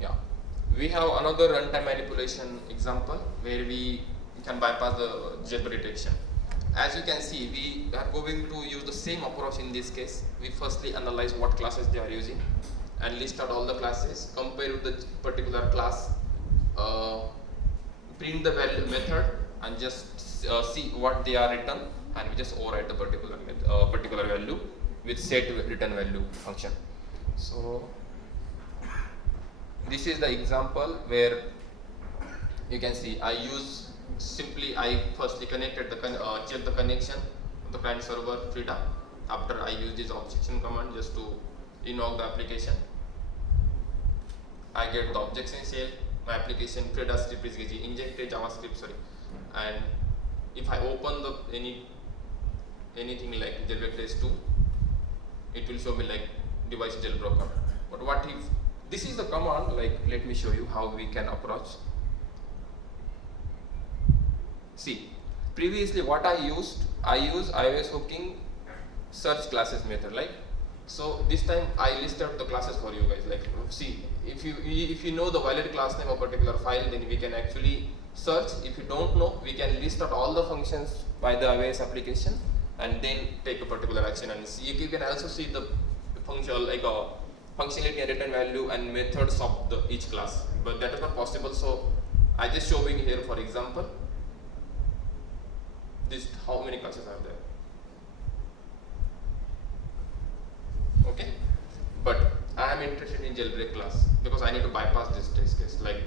Yeah, we have another runtime manipulation example where we can bypass the jailbreak detection. As you can see, we are going to use the same approach in this case. We firstly analyze what classes they are using and list out all the classes, compare with the particular class, print the value method, and just see what they are written, and we just override the particular value with set return value function. So this is the example where you can see I firstly connected the check the connection of the client server Frida. After I use this objection command just to invoke the application, I get the objection shell, my application Frida script is getting injected JavaScript, and if I open the anything like jailbreak test 2, it will show me like device jailbroken. But what if this is the command, like let me show you how we can approach. See, previously what I used iOS hooking search classes method, like, so this time I listed the classes for you guys. Like, see, if you know the valid class name of a particular file, then we can actually search. If you don't know, we can list out all the functions by the iOS application and then take a particular action and see. You can also see the function like a functionality and return value and methods of each class, but that is not possible. So I just showing here, for example, this how many classes are there. Okay, but I am interested in jailbreak class because I need to bypass this test case. Like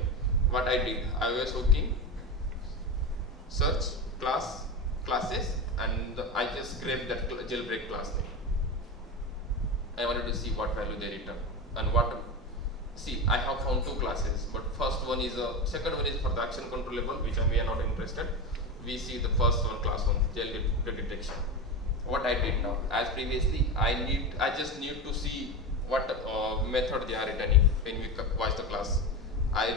what I did, iOS hooking, search classes, and I just grabbed that jailbreak class name. I wanted to see what value they return and what. See, I have found two classes, but second one is for the action controllable, which we are not interested. We see the first one, class 1, jailbreak detection. What I did now, as previously, I just need to see what method they are returning when we watch the class. I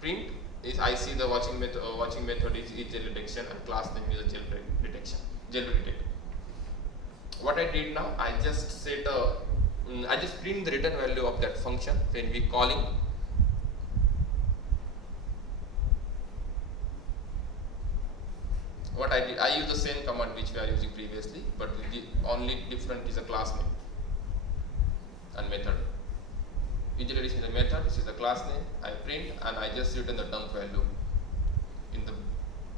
print is I see the watching method is jail detection, and class name is a jailbreak detection. What I did now, I just print the return value of that function when we calling. What I did, I use the same command which we are using previously, but the only different is a class name and method. Usually this is the method, this is the class name. I print and I just return the dump value.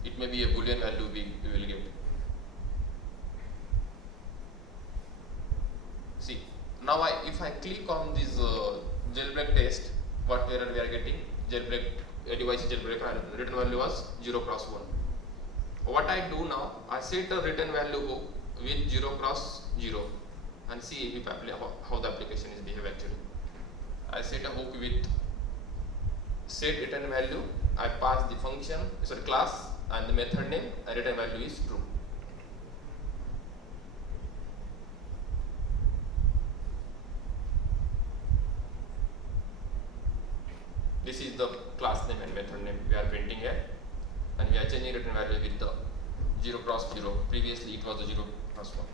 It may be a boolean value we will get. See, now if I click on this jailbreak test, what error we are getting? Jailbreak device jailbreak and return value was 0 cross 1. What I do now, I set a return value hook with 0 cross 0 and see if how the application is behave actually. I set a hook with set return value, I pass the function, class and the method name, and return value is true. This is the class name and method name we are printing here, and we are changing return value with the 0 cross 0. Previously it was the 0 cross 1.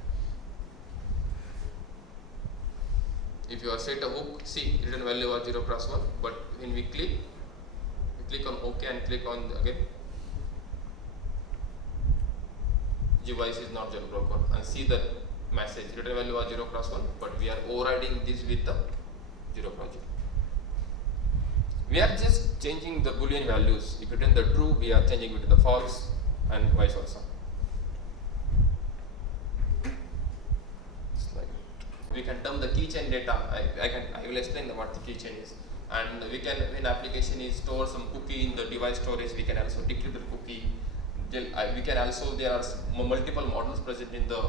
If you are set a hook, see return value was 0 cross 1, but when we click on OK and click on again, device is not jailbroken, and see the message return value was 0 cross 1, but we are overriding this with the 0 cross 0. We are just changing the boolean values. If you return the true, we are changing it to the false, and vice versa. We can dump the keychain data. I will explain what the keychain is. And we can, when application is store some cookie in the device storage, we can also decrypt the cookie. we can also, there are multiple models present in the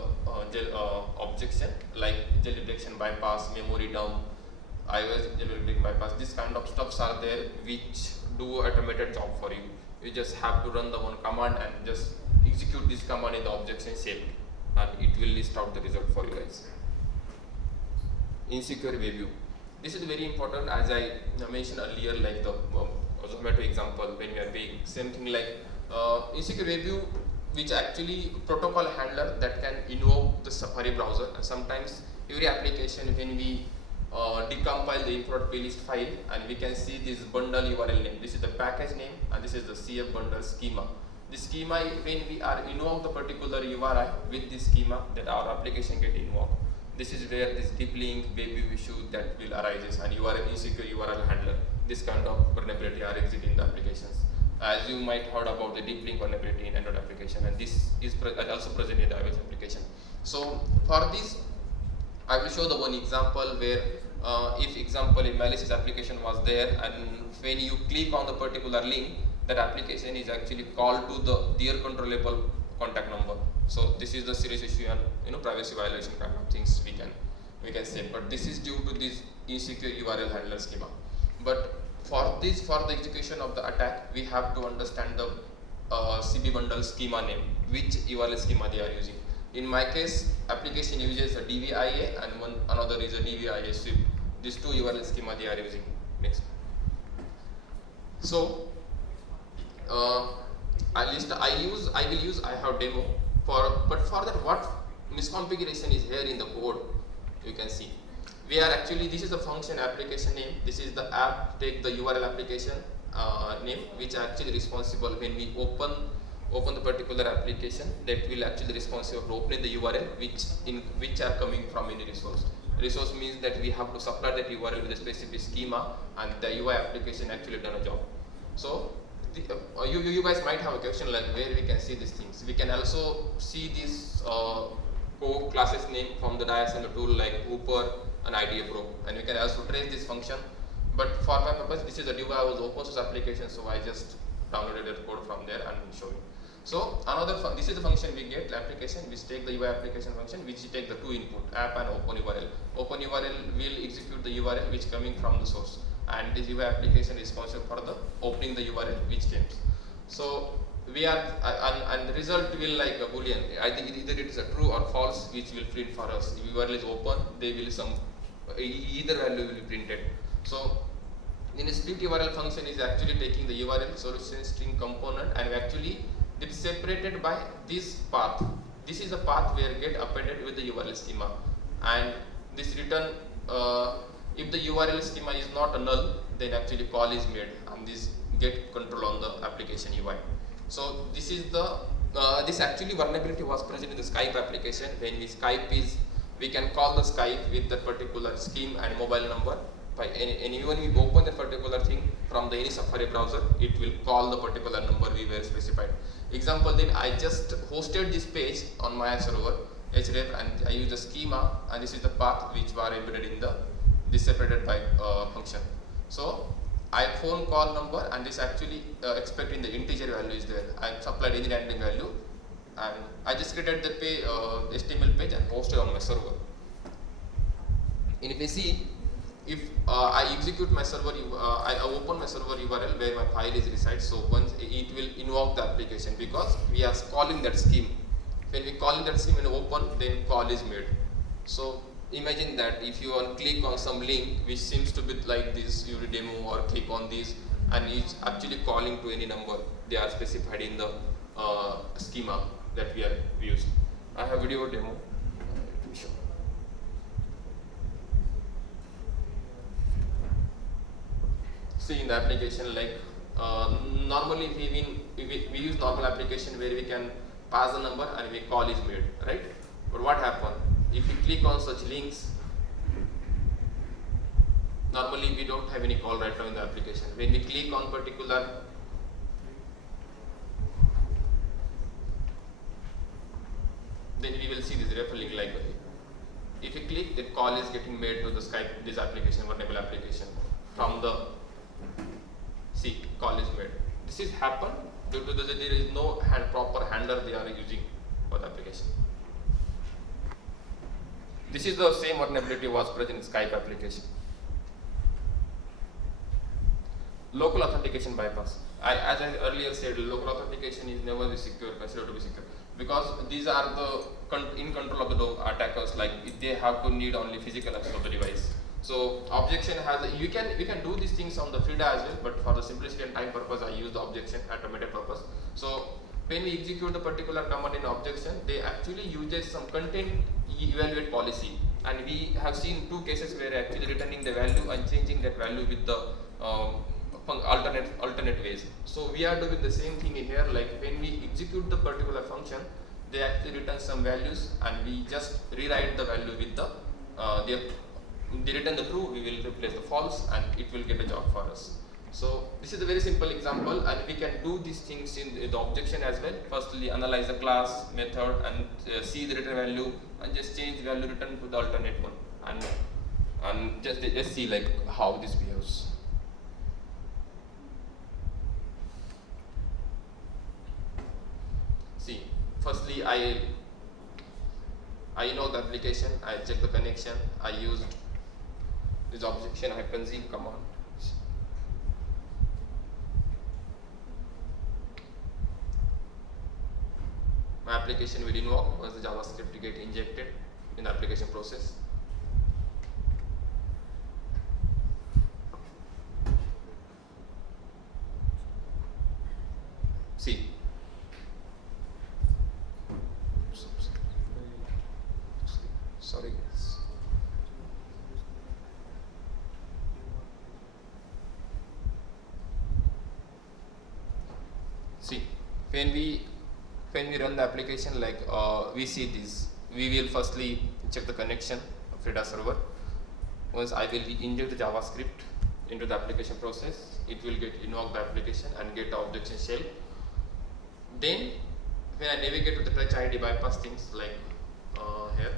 objection, like jail detection bypass, memory dump, iOS jailbreak bypass. This kind of stuffs are there which do automated job for you. You just have to run the one command and just execute this command in the objection shape, and it will list out the result for you guys. Insecure web view. This is very important, as I mentioned earlier, like the Zomato example when we are paying. Same thing like insecure web view, which actually protocol handler that can invoke the Safari browser, and sometimes every application when we decompile the import playlist file, and we can see this bundle URL name. This is the package name, and this is the CF bundle schema. This schema, when we are invoke the particular URI with this schema, that our application get invoked. This is where this deep link web view issue that will arises, and URL insecure URL handler. This kind of vulnerability are exiting the applications. As you might heard about the deep link vulnerability in Android application, and this is also present in the iOS application. So for this, I will show the one example where if example a malicious application was there, and when you click on the particular link, that application is actually called to their controllable contact number. So this is the serious issue and privacy violation kind of things we can say. But this is due to this insecure URL handler schema. But for the execution of the attack, we have to understand the CB bundle schema name, which URL schema they are using. In my case, application uses a DVIA and another is a DVIA sweep. These two URL schema they are using. Next. So I have demo but for that, what misconfiguration is here in the code, you can see. We are actually, this is the function application name. This is the app take the URL application name, which are actually responsible when we open the particular application, that will actually responsible for opening the URL which are coming from any resource. Resource means that we have to supply that URL with a specific schema, and the UI application actually done a job. So you guys might have a question like where we can see these things. We can also see this classes name from the diassembly tool like Hooper and IDA Pro, and we can also trace this function. But for my purpose, this is a was open source application, so I just downloaded the code from there and show you. So this is the function we get, the application which take the UI application function, which take the two input, app and open URL. Open URL will execute the URL which coming from the source, and this UI application is responsible for the opening the URL which came. So we are and the result will like a boolean, either it is a true or false, which will print for us. If URL is open, they will either value will be printed. So in a split URL function is actually taking the URL solution string component, and actually it's separated by this path. This is the path where get appended with the URL schema, and this return if the URL schema is not a null, then actually call is made, and this get control on the application UI. So this is the this actually vulnerability was present in the Skype application. When we can call the Skype with that particular scheme and mobile number. By when we open that particular thing from the any Safari browser, it will call the particular number we were specified. Example, then I just hosted this page on my server href, and I use the schema, and this is the path which were embedded in this separated by function. So I phone call number, and this actually expecting the integer value is there. I supplied any random value, and I just created the page, HTML page and posted on my server. And if you see, if I execute my server, I open my server URL where my file is reside, so once it will invoke the application because we are calling that scheme. When we call that scheme and open, then call is made. So imagine that if you click on some link which seems to be like this URL demo, or click on this, and it's actually calling to any number they are specified in the schema that we used. I have video demo. See in the application, like normally we use normal application where we can pass the number and we call is made, right? But what happened if we click on such links? Normally we don't have any call right now in the application. When we click on particular, then we will see this referral link like if you click, the call is getting made to the Skype, this application, vulnerable application from the call is made. This is happened due to that there is no proper handler they are using for the application. This is the same vulnerability was present in Skype application. Local authentication bypass. As I earlier said, local authentication is never considered to be secure, because these are the in control of the attackers. Like they have to need only physical access of the device. So objection has you can do these things on the Frida as well, but for the simplicity and time purpose, I use the objection automated purpose. So when we execute the particular command in objection, they actually uses some content evaluate policy, and we have seen two cases where actually returning the value and changing that value with the alternate ways. So we are doing the same thing here. Like when we execute the particular function, they actually return some values, and we just rewrite the value with the they return the true, we will replace the false, and it will get a job for us. So this is a very simple example, and we can do these things in the objection as well. Firstly, analyze the class method and see the return value, and just change the value return to the alternate one, and just see like how this behaves. See, firstly I know the application, I check the connection, I used this objection -z command. My application will invoke once the JavaScript get injected in the application process. See, sorry. See, when we run the application, like we see this, we will firstly check the connection of Frida server. Once I will inject the JavaScript into the application process, it will get invoke the application and get the objection shell. Then when I navigate to the touch ID bypass things, like here,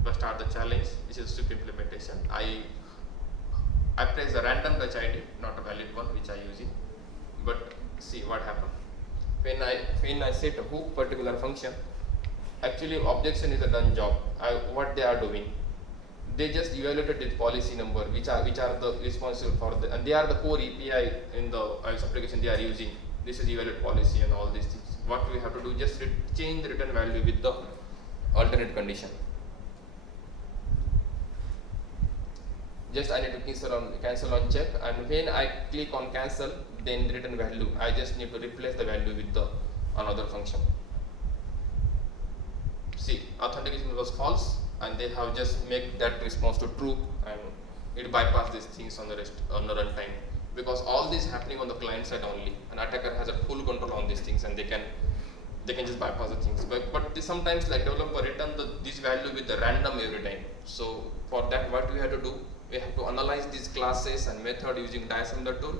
if I start the challenge, this is script implementation. I press the random touch ID, not a valid one which I use it. But see what happened. When I set a hook particular function, actually objection is a done job. What they are doing, they just evaluated this policy number, which are the responsible for the, and they are the core API in the iOS application they are using. This is evaluate policy and all these things. What we have to do, just change the return value with the alternate condition. Just I need to cancel on check, and when I click on cancel, then the return value, I just need to replace the value with the another function. See, authentication was false, and they have just make that response to true, and it bypass these things on the runtime, because all this happening on the client side only. An attacker has a full control on these things, and they can just bypass the things. But sometimes like developer return this value with the random every time. So for that, what we have to do, we have to analyze these classes and method using diassembler tool,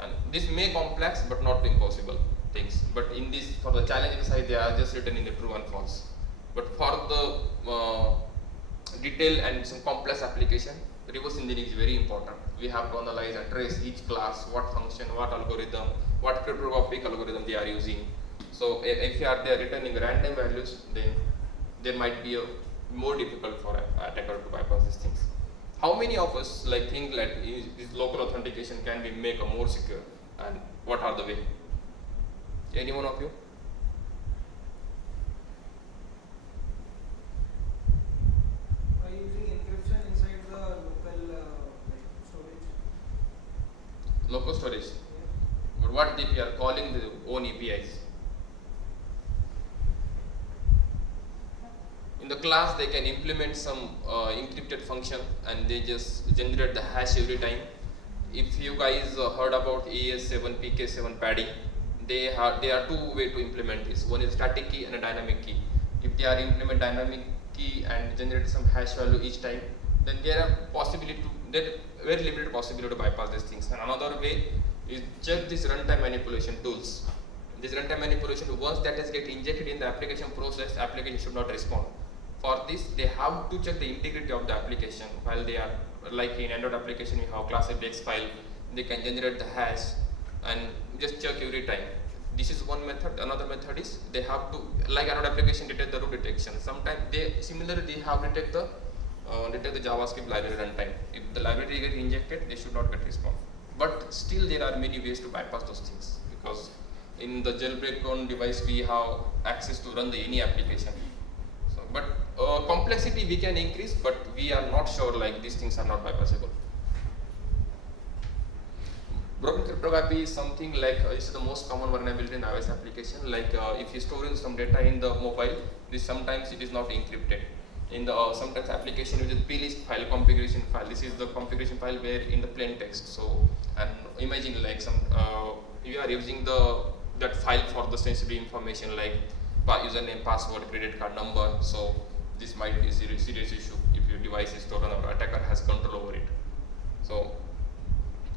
and this may complex but not impossible things. But in this, for the challenging side, they are just written in the true and false. But for the detail and some complex application, reverse engineering is very important. We have to analyze and trace each class, what function, what algorithm, what cryptographic algorithm they are using. So if they are returning random values, then there might be a more difficult for an attacker to bypass these things. How many of us like think that this local authentication can be make a more secure, and what are the way? Any one of you? By using encryption inside the local storage. Local storage. Yeah. But what they are calling their own APIs. In the class, they can implement some encrypted function, and they just generate the hash every time. If you guys heard about AES7, PK7 padding, they are two ways to implement this. One is static key and a dynamic key. If they are implement dynamic key and generate some hash value each time, then there are very limited possibility to bypass these things. And another way is check this runtime manipulation tools. This runtime manipulation, once that is get injected in the application process, application should not respond. For this, they have to check the integrity of the application. While they are, like in Android application, we have class index file, they can generate the hash and just check every time. This is one method. Another method is they have to, like another application, detect the root detection. Sometimes they similarly they have detect the JavaScript library runtime. If the library gets injected, they should not get response. But still, there are many ways to bypass those things, because in the jailbreak on device we have access to run any application. So, but complexity we can increase, but we are not sure like these things are not bypassable. Broken cryptography is something like this is the most common vulnerability in iOS application. Like if you store in some data in the mobile, this sometimes it is not encrypted. In the sometimes application uses plist file configuration file. This is the configuration file where in the plain text. So and imagine like some you are using that file for the sensitive information like username, password, credit card number. So this might be a serious issue if your device is stolen or attacker has control over it. So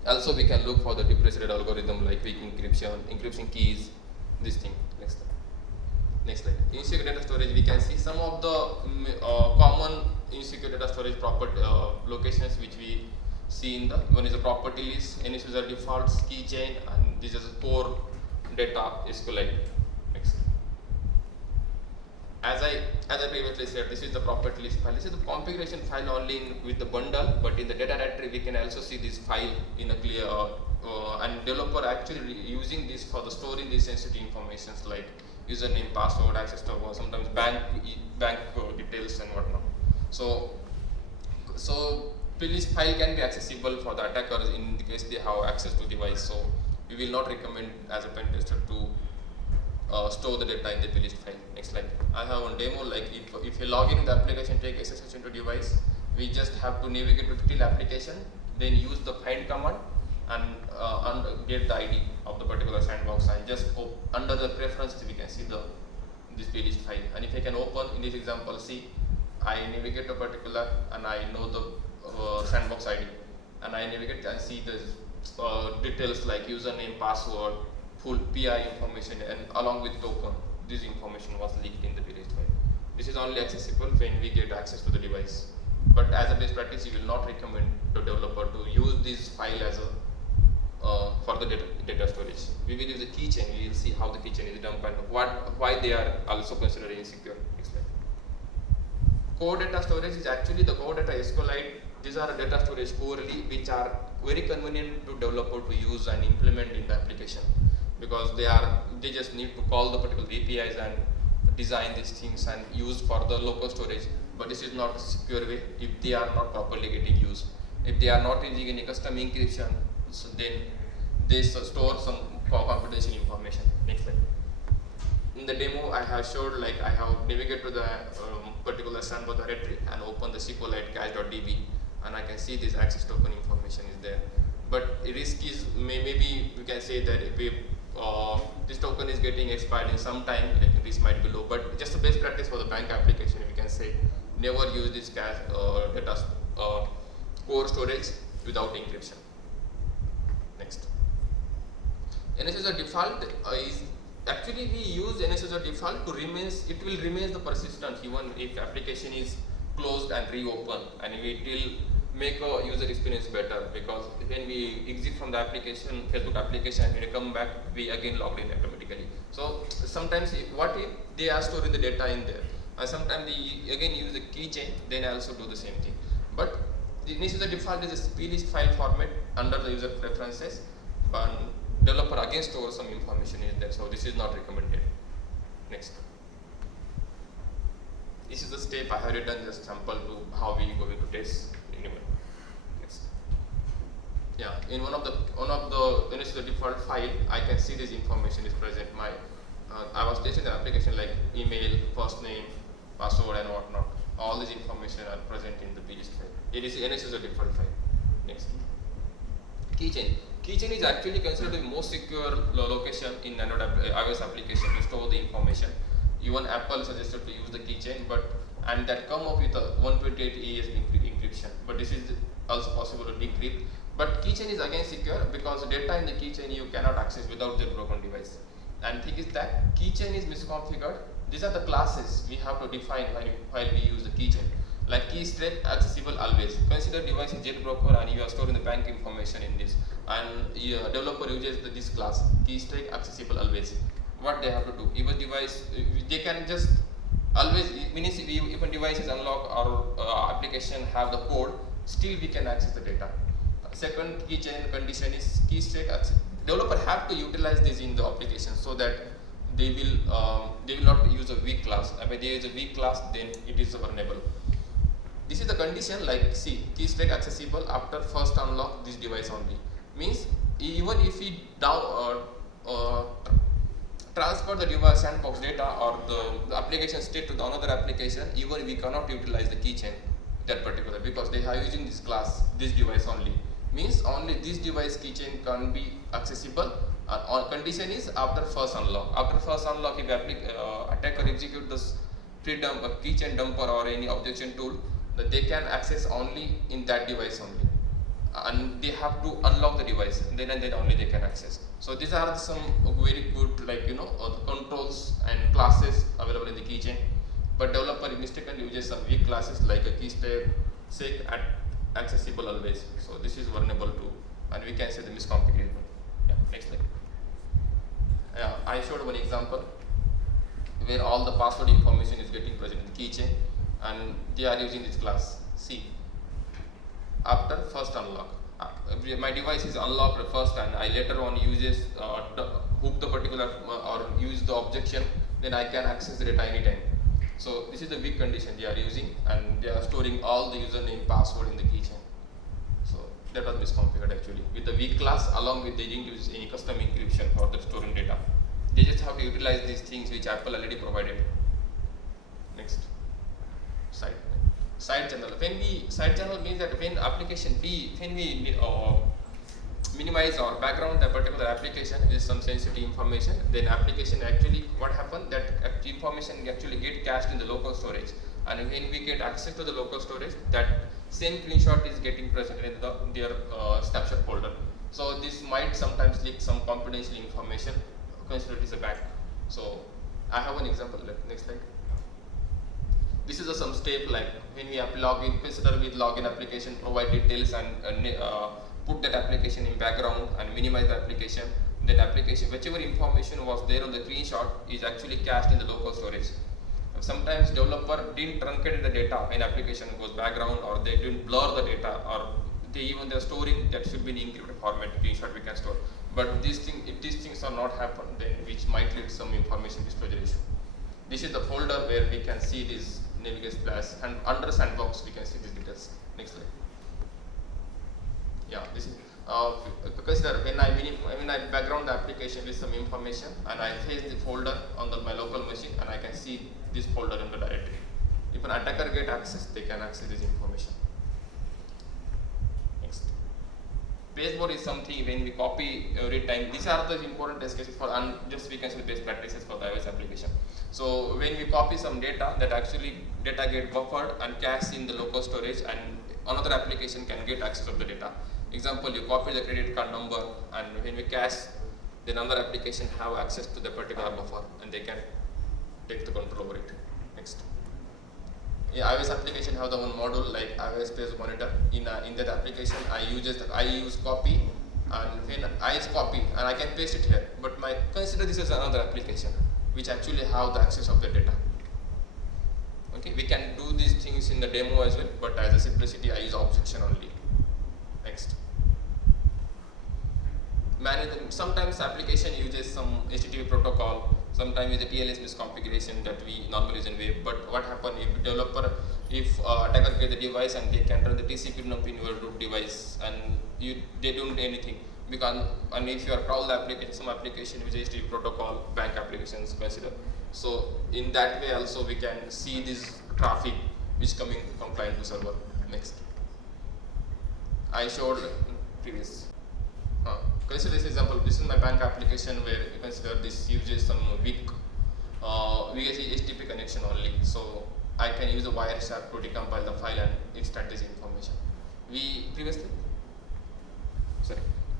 also we can look for the depreciated algorithm like weak encryption keys, this thing. Next slide. Insecure data storage, we can see some of the common insecure data storage property locations which we see in the one is the property list, any user defaults, keychain, and this is a core data SQLite. Next. As I previously said, this is the property list file. This is the configuration file only with the bundle, but in the data directory we can also see this file in a clear and developer actually using this for the storing these sensitive informations like username, password, access to sometimes bank details and whatnot. So plist file can be accessible for the attackers in the case they have access to device. So we will not recommend as a pen tester to store the data in the plist file. Next slide. I have one demo like if you log in the application, take SSH into device, we just have to navigate to till application, then use the find command and get the ID of the particular sandbox and just under the preferences we can see this plist file. And if I can open in this example, see I navigate to particular and I know the sandbox ID and I navigate and see the details like username, password, full PI information and along with token. This information was leaked in the plist file. This is only accessible when we get access to the device. But as a best practice, you will not recommend to developer to use this file as a for the data storage. We will use the keychain. We will see how the keychain is dumped and why they are also considered insecure. Core data storage is actually the core data SQLite. These are data storage corely which are very convenient to developer to use and implement in the application, because they just need to call the particular APIs and design these things and use for the local storage. But this is not a secure way if they are not properly getting used. If they are not using any custom encryption, so then they store some confidential information. Next slide. In the demo, I have showed like I have navigated to the particular sandbox directory and open the SQLite cache.db, and I can see this access token information is there. But risk is maybe we can say that if this token is getting expired in some time, like this might be low. But just the best practice for the bank application, we can say never use this cache data core storage without encryption. Next. NSSR default is actually we use NSSR default to it will remain the persistent even if application is closed and reopened, and it will make a user experience better, because when we exit from the application, Facebook application, and when we come back, we again log in automatically. So sometimes what if they are storing the data in there, and sometimes they again use the keychain, then also do the same thing. But this is the default is a plist file format under the user preferences, but developer again stores some information in there, so this is not recommended. Next. This is the step I have written just sample to how we going to test anyway. Next. Yeah, in one of the when it's the default file, I can see this information is present. I was testing the application like email, first name, password, and whatnot. All this information are present in the plist file. It is NSSR default file. Next. Keychain. Keychain is actually considered the most secure location in an iOS application to store the information. Even Apple suggested to use the keychain, and that come up with a 128 AES encryption. But this is also possible to decrypt. But keychain is again secure because data in the keychain you cannot access without the broken device. And thing is that keychain is misconfigured. These are the classes we have to define while we use the keychain. Like key strike accessible always. Consider device is jailbroken and you are storing the bank information in this, and developer uses this class key strike accessible always. What they have to do? Even device they can just always means even device is unlocked or application have the code, still we can access the data. Second key chain condition is key strike developer have to utilize this in the application so that they will not use a weak class. I mean, they use a weak class, then it is vulnerable. This is the condition. Like see, key strike accessible after first unlock this device only. Means even if we transfer the device sandbox data or the application state to the another application, even we cannot utilize the keychain that particular, because they are using this class, this device only. Means only this device keychain can be accessible. Condition is after first unlock. After first unlock, if attacker execute this Frida keychain dumper or any objection tool, that they can access only in that device only, and they have to unlock the device, then and then only they can access. So these are some very good, like the controls and classes available in the keychain, but developer mistakenly uses some weak classes like a key strike accessible always. So this is vulnerable too, and we can say the misconfiguration. Yeah, next slide. I showed one example where all the password information is getting present in the keychain, and they are using this class. See, after first unlock, my device is unlocked first, and I later on uses hook the particular or use the objection, then I can access the data anytime. So this is the weak condition they are using, and they are storing all the username password in the keychain. So that was misconfigured actually with the weak class, along with they didn't use any custom encryption for the storing data. They just have to utilize these things which Apple already provided. Next. Side channel. Side channel means that when application when we minimize or background the particular application with some sensitive information, then application actually what happened, that information actually get cached in the local storage, and when we get access to the local storage, that same screenshot is getting present in their snapshot folder. So this might sometimes leak some confidential information. Consider it is a bank. So I have an example. Next slide. This is some step like when we have login, consider with login application, provide details and put that application in background and minimize the application. Then application, whichever information was there on the screenshot is actually cached in the local storage. Sometimes developer didn't truncate the data when application goes background, or they didn't blur the data, or they're storing that should be in encrypted format screenshot we can store. But if these things are not happen, then which might lead some information disclosure issue. This is the folder where we can see this navigate splash, and under sandbox we can see these details. Next slide. Yeah, this is consider when I background the application with some information, and I face the folder on my local machine, and I can see this folder in the directory. If an attacker get access, they can access this information. Next. Baseboard is something when we copy every time. These are the important test cases for, and just we can see the best practices for the iOS application. So when we copy some data, that actually data get buffered and cached in the local storage, and another application can get access of the data. Example, you copy the credit card number, and when we cache, then another application have access to the particular buffer, and they can take the control over it. Next. Yeah, iOS application have the one module like iOS Page Monitor. In that application, I use copy, and when I copy and I can paste it here. But consider this as another application which actually have the access of the data. Okay, we can do these things in the demo as well, but as a simplicity, I use objection only. Next. Sometimes application uses some HTTP protocol, sometimes with the TLS misconfiguration that we normally use in web. But what happens if attacker get the device and they can run the TCP dump in your root device, and they don't do anything, because and if you are crawl the application, some application with HTTP protocol, bank applications consider. So in that way also we can see this traffic which coming from client to server. Next. I showed previous. Consider this example. This is my bank application where you consider this uses some weak HTTP connection only. So I can use a Wireshark to decompile the file and extract this information.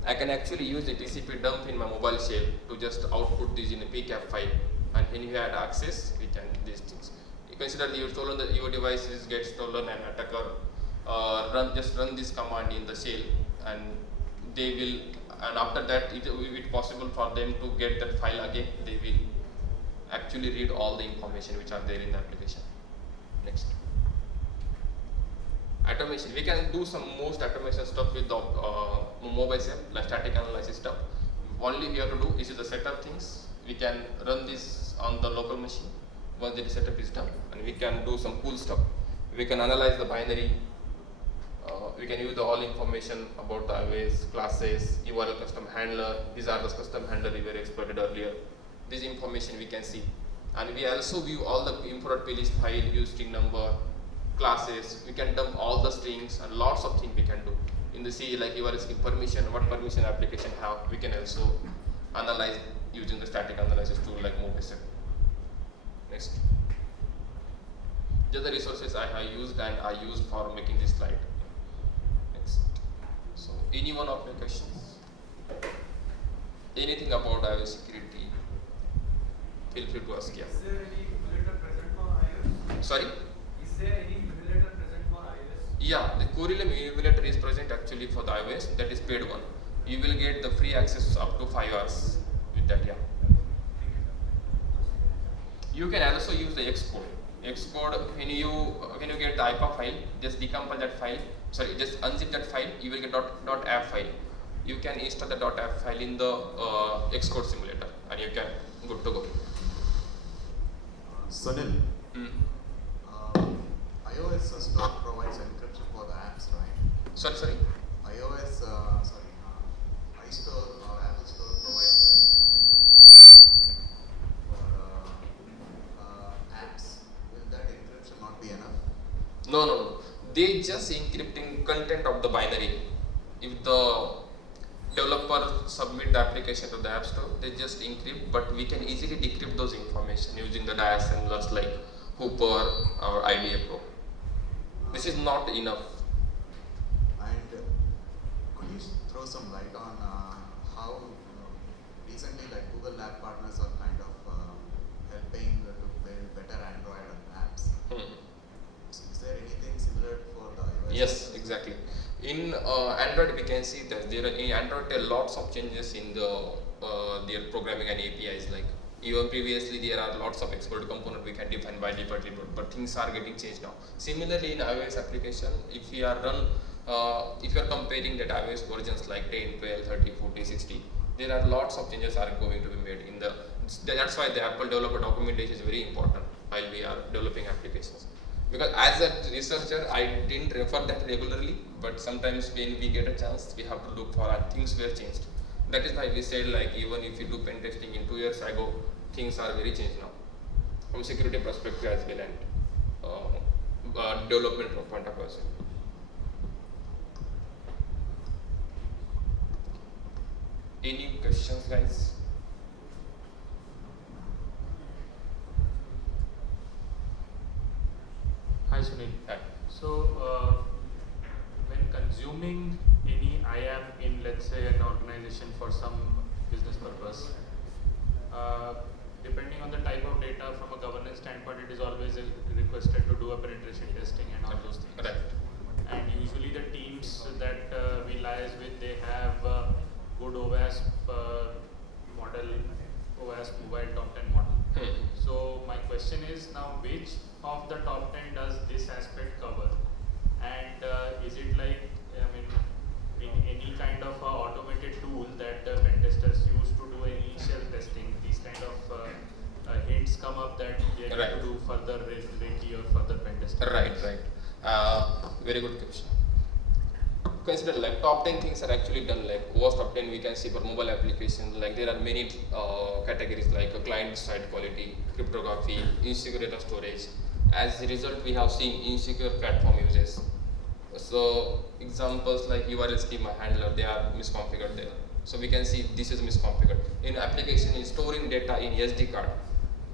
I can actually use the TCP dump in my mobile shell to just output this in a PCAP file, and when you had access, we can these things. consider you've stolen your device is get stolen and attacker just run this command in the shell, and they will, and after that it will be possible for them to get that file again. They will actually read all the information which are there in the application. Next, automation. We can do some most automation stuff with the mobile app, like static analysis stuff. Only we have to do is the setup things. We can run this on the local machine once the setup is done, and we can do some cool stuff. We can analyze the binary. We can use the all information about the iOS classes, URL custom handler. These are the custom handler we were exploited earlier. This information we can see, and we also view all the import plist file, view string number, classes. We can dump all the strings and lots of things we can do. In the C, like URL scheme permission, what permission application have, we can also analyze using the static analysis tool like MobiSep. Next, the other resources I have used and I use for making this slide. Next, so any one of your questions, anything about iOS security, feel free to ask. Yeah. Is there any emulator present for iOS? Sorry. Is there any emulator present for iOS? Yeah, the Corellium emulator is present actually for the iOS. That is paid one. You will get the free access up to 5 hours with that. Yeah. You can also use the Xcode. Xcode, when you get the IPA file, just decompile that file. Sorry, just unzip that file. You will get .app file. You can install the .app file in the Xcode simulator, and you can good to go. Sunil, iOS store provides encryption for the apps, right? Sorry. iOS, iStore or Apple Store provides encryption for apps. Will that encryption not be enough? No. They just encrypting content of the binary. If the developer submit the application to the app store, they just encrypt, but we can easily decrypt those information using the diassemblers like Hooper or IDA Pro. This is not enough. And could you throw some light on how recently like Google Lab Partners are kind of helping to build better Android apps? Is there anything similar for the iOS? Yes, exactly. In Android, we can see that there are in Android there are lots of changes in the their programming and APIs. Like even previously, there are lots of export component we can define by default, but things are getting changed now. Similarly, in iOS application, if you are comparing that iOS versions like 10, 12, 30, 40, 60, there are lots of changes are going to be made in the. That's why the Apple developer documentation is very important while we are developing applications. Because as a researcher, I didn't refer that regularly, but sometimes when we get a chance, we have to look for things were changed. That is why we said like even if you do pen testing in 2 years ago, things are very changed now from security perspective as well and development point of view. Any questions, guys? Hi Sunil. Hi. So when consuming any IAM in let's say an organization for some business purpose, depending on the type of data from a governance standpoint, it is always requested to do a penetration testing and all those things. Right. And usually the teams that we liaise with, they have good OWASP model, OWASP mobile top 10 model. So my question is now, which of the top 10 does this aspect cover? And is it like, in any kind of automated tool that the pen testers use to do initial testing, these kind of hints come up that they Right. need to do further recce or further pen testing? Right. Very good question. Consider like top 10 things are actually done, like worst top 10 we can see for mobile applications. Like there are many categories like client side quality, cryptography, insecure data storage. As a result, we have seen insecure platform uses. So examples like URL schema handler, they are misconfigured there. So we can see this is misconfigured. In application in storing data in SD card,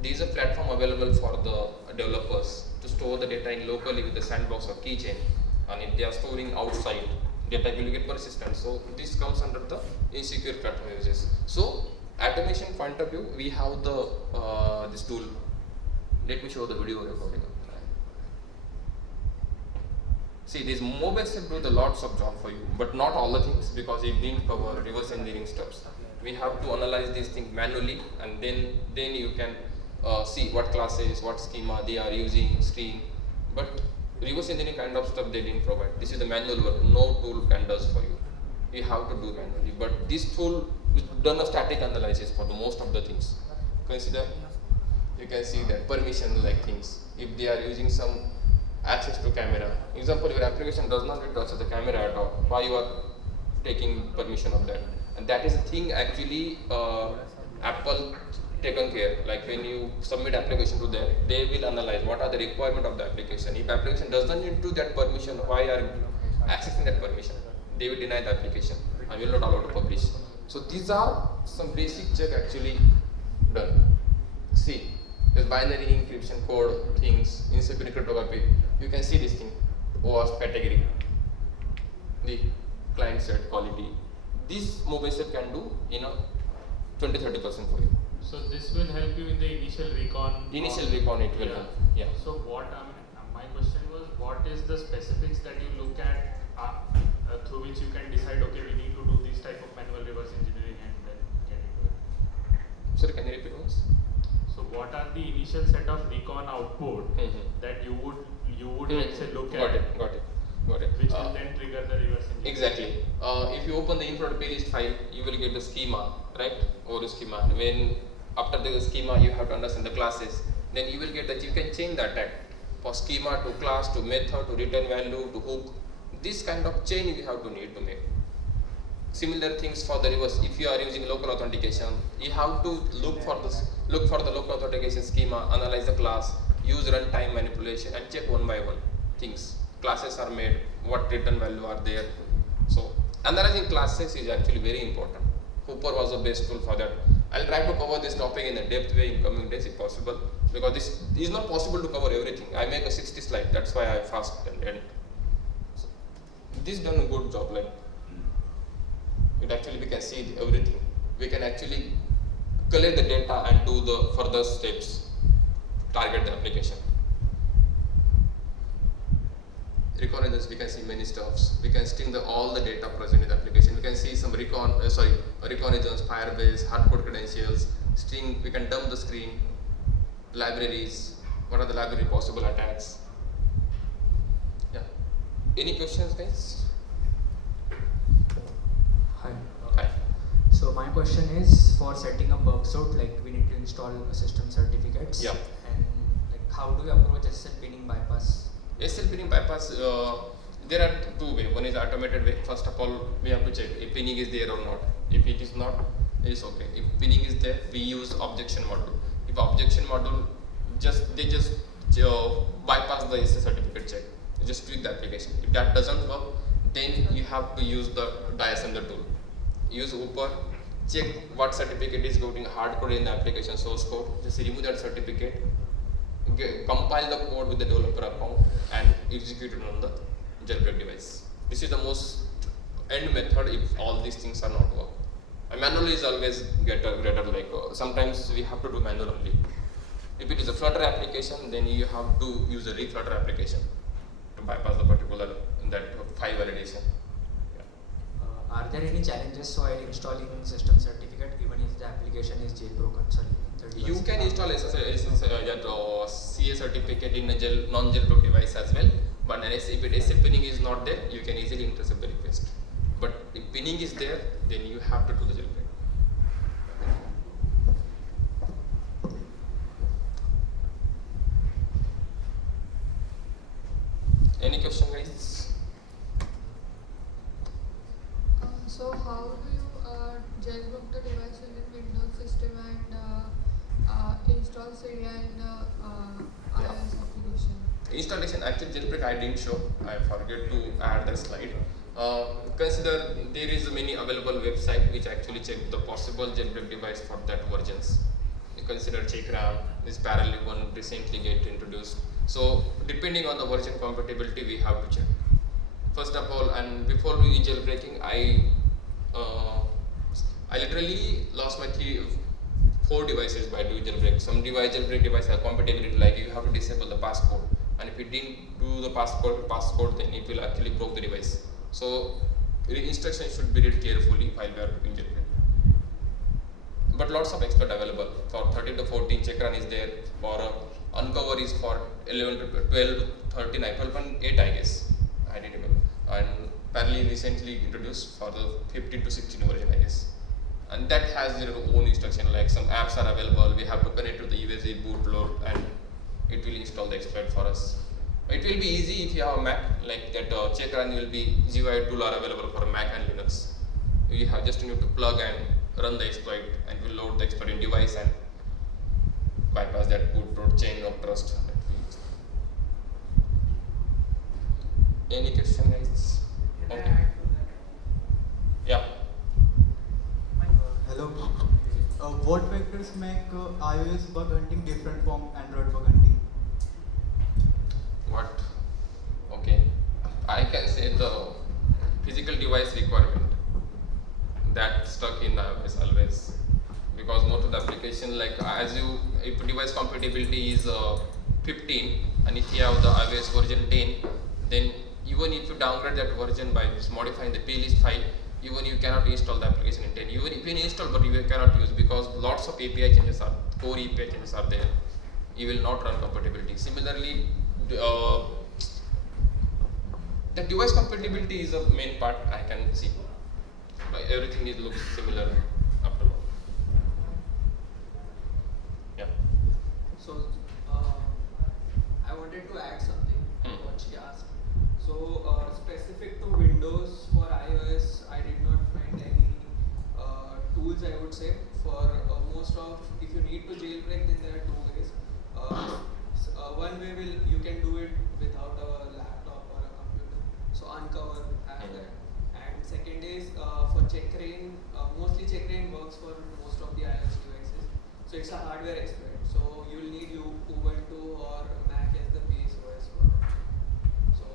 there is a platform available for the developers to store the data in locally with the sandbox or keychain. And if they are storing outside, data will get persistent. So this comes under the insecure platform uses. So automation point of view, we have the this tool. Let me show the video recording. See, this mobile step do the lots of job for you, but not all the things because it didn't cover reverse engineering steps. We have to analyze these things manually, and then you can see what classes, what schema they are using, string. But reverse engineering kind of stuff they didn't provide. This is the manual work. No tool can does for you. You have to do manually. But this tool done a static analysis for the most of the things. Consider, you can see that permission like things. If they are using some access to camera, example, your application does not need to access the camera at all. Why you are taking permission of that? And that is a thing actually Apple taken care. Like when you submit application to them, they will analyze what are the requirement of the application. If application does not need to that permission, why are you accessing that permission? They will deny the application and will not allow to publish. So these are some basic check actually done. See, there's binary encryption code things, insecure cryptography. You can see this thing, OAuth category, the client side quality. This mobile step can do 20-30% for you. So this will help you in the initial recon. Initial recon it will help. Yeah. So what my question was, what is the specifics that you look at through which you can decide, okay, we need to do this type of manual reverse engineering and then get into it? Sorry, can you repeat once? So what are the initial set of recon output that you would let's say look at? Got it. Which will then trigger the reverse engineering. Exactly. If you open the infrared playlist file, you will get the schema, right? Or the schema. When after the schema, you have to understand the classes. Then you will get that you can change the tag for schema to class to method to return value to hook. This kind of change you have to need to make. Similar things for the reverse. If you are using local authentication, you have to look for the local authentication schema, analyze the class, use runtime manipulation, and check one by one things. Classes are made, what return value are there. So analyzing classes is actually very important. Hooper was the best tool for that. I'll try to cover this topic in a depth way in coming days if possible, because this is not possible to cover everything. I make a 60 slide, that's why I fast and end. So, this done a good job. Like it actually we can see everything. We can actually collect the data and do the further steps, target the application. Reconnaissance, we can see many stuffs. We can string all the data present in the application. We can see some reconnaissance, Firebase, hardcode credentials, string. We can dump the screen, libraries. What are the library possible attacks? Yeah. Any questions, guys? Hi. So my question is, for setting up worksuit, like we need to install system certificates. Yeah. And like how do you approach SSL pinning bypass? SSL pinning bypass, there are two ways. One is automated way. First of all, we have to check if pinning is there or not. If it is not, it is okay. If pinning is there, we use objection module. If objection module they just bypass the SSL certificate check. You just tweak the application. If that doesn't work, then you have to use the diassembler tool. Use Hooper, check what certificate is getting hardcoded in the application source code. Just remove that certificate. Compile the code with the developer account and execute it on the jailbreak device. This is the most end method if all these things are not work. And manual is always greater. Like sometimes we have to do manual only. If it is a Flutter application, then you have to use a reflutter application to bypass the particular that file validation. Are there any challenges while installing system certificate, even if the application is jailbroken? Sorry. You can install CA certificate in a non-jailbroken device as well, but if SSL pinning is not there, you can easily intercept the request. But if pinning is there, then you have to do the jailbreak. Any question, guys? So how do you jailbreak the device using Windows system and install Frida in the iOS application? Installation, actually jailbreak I didn't show. I forget to add that slide. Consider there is many available website which actually check the possible jailbreak device for that versions. You consider CheckRAM, this parallel one recently get introduced. So depending on the version compatibility, we have to check. First of all, and before we jailbreaking, I literally lost my 4 devices by doing jailbreak. Some jailbreak device have compatibility, like you have to disable the passcode, and if you didn't do do the passcode, then it will actually probe the device. So the instruction should be read carefully while we are doing jailbreak. But lots of exploit available. For 13 to 14, check run is there. For uncover is for 11 to 12, 13, 12.8 I guess. I didn't remember. And apparently recently introduced for the 15 to 16 version I guess. And that has their own instruction, like some apps are available. We have to connect to the USB bootloader and it will install the exploit for us. It will be easy if you have a Mac, like that check run will be GUI tool are available for Mac and Linux. You have just need to plug and run the exploit and will load the exploit in device and bypass that bootloader chain of trust. Any question guys? Can I Okay. add to that? Yeah. Hello. What factors make iOS bug hunting different from Android bug hunting? What? Okay. I can say the physical device requirement that stuck in iOS always, because most of the application, like if device compatibility is 15 and if you have the iOS version 10, then even if you downgrade that version by modifying the playlist file, even you cannot install the application in 10. Even if you install, but you cannot use because lots of API changes are, core API changes are there. You will not run compatibility. Similarly, the device compatibility is a main part I can see. Like everything is looks similar after all. Yeah. So, I wanted to add something to what she asked. So, specific to Windows for iOS, I did not find any tools, I would say. For most of, if you need to jailbreak, then there are two ways. One way you can do it without a laptop or a computer. So, Uncover has that. And second is for checkrain, mostly checkrain works for most of the iOS devices. So it's a hardware exploit. So you'll need Ubuntu or Mac as the base OS for it. So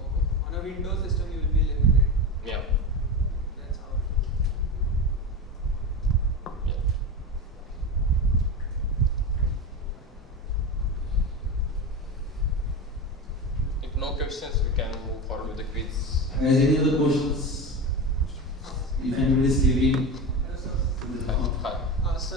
on a Windows system you will be limited. Yeah. That's how. Yeah. If no questions, we can move forward with the quiz. Guys, any other questions? If anybody is leaving, Hi. So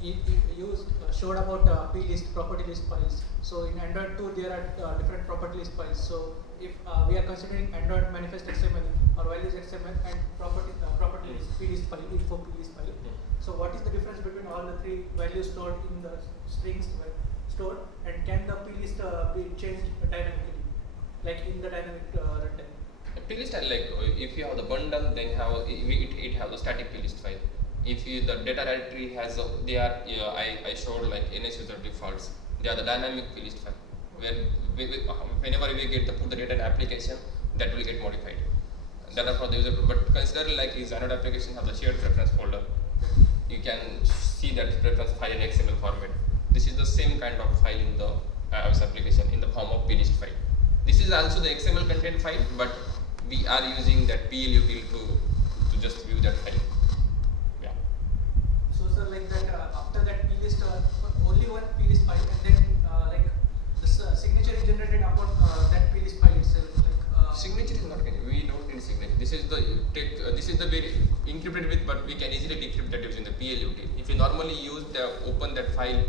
you showed about plist, property list files. So in Android 2 there are different property list files. So if we are considering Android manifest XML or values XML and property list plist file, info plist file. So what is the difference between all the three values stored in the strings stored, and can the plist be changed dynamically, like in the dynamic runtime? A plist are like if you have the bundle, then it have the static plist file. If you the data directory has they are I showed like NS user defaults. They are the dynamic plist file where whenever we get put the data in application, that will get modified. That are for the user. But consider like his Android application have the shared preference folder. You can see that preference file in XML format. This is the same kind of file in the iOS application in the form of plist file. This is also the XML content file, but we are using that PL util to just view that file. Yeah. So sir, like that after that plist, only one plist file, and then like the signature is generated upon that plist file itself. Like Signature is not. We don't need signature. This is the very encrypted with, but we can easily decrypt that using the PL util. If you normally use open that file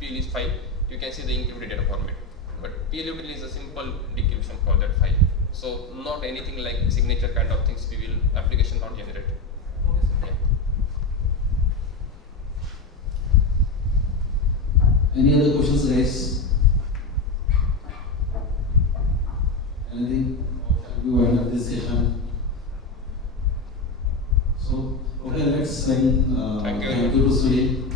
plist file, you can see the encrypted data format. But PL util is a simple decryption for that file. So not anything like signature kind of things we will application not generate. okay, sir. Yeah. any other questions, guys? Anything? Shall we wind up this session? So, okay, let's send Thank you. thank you to Sudhir.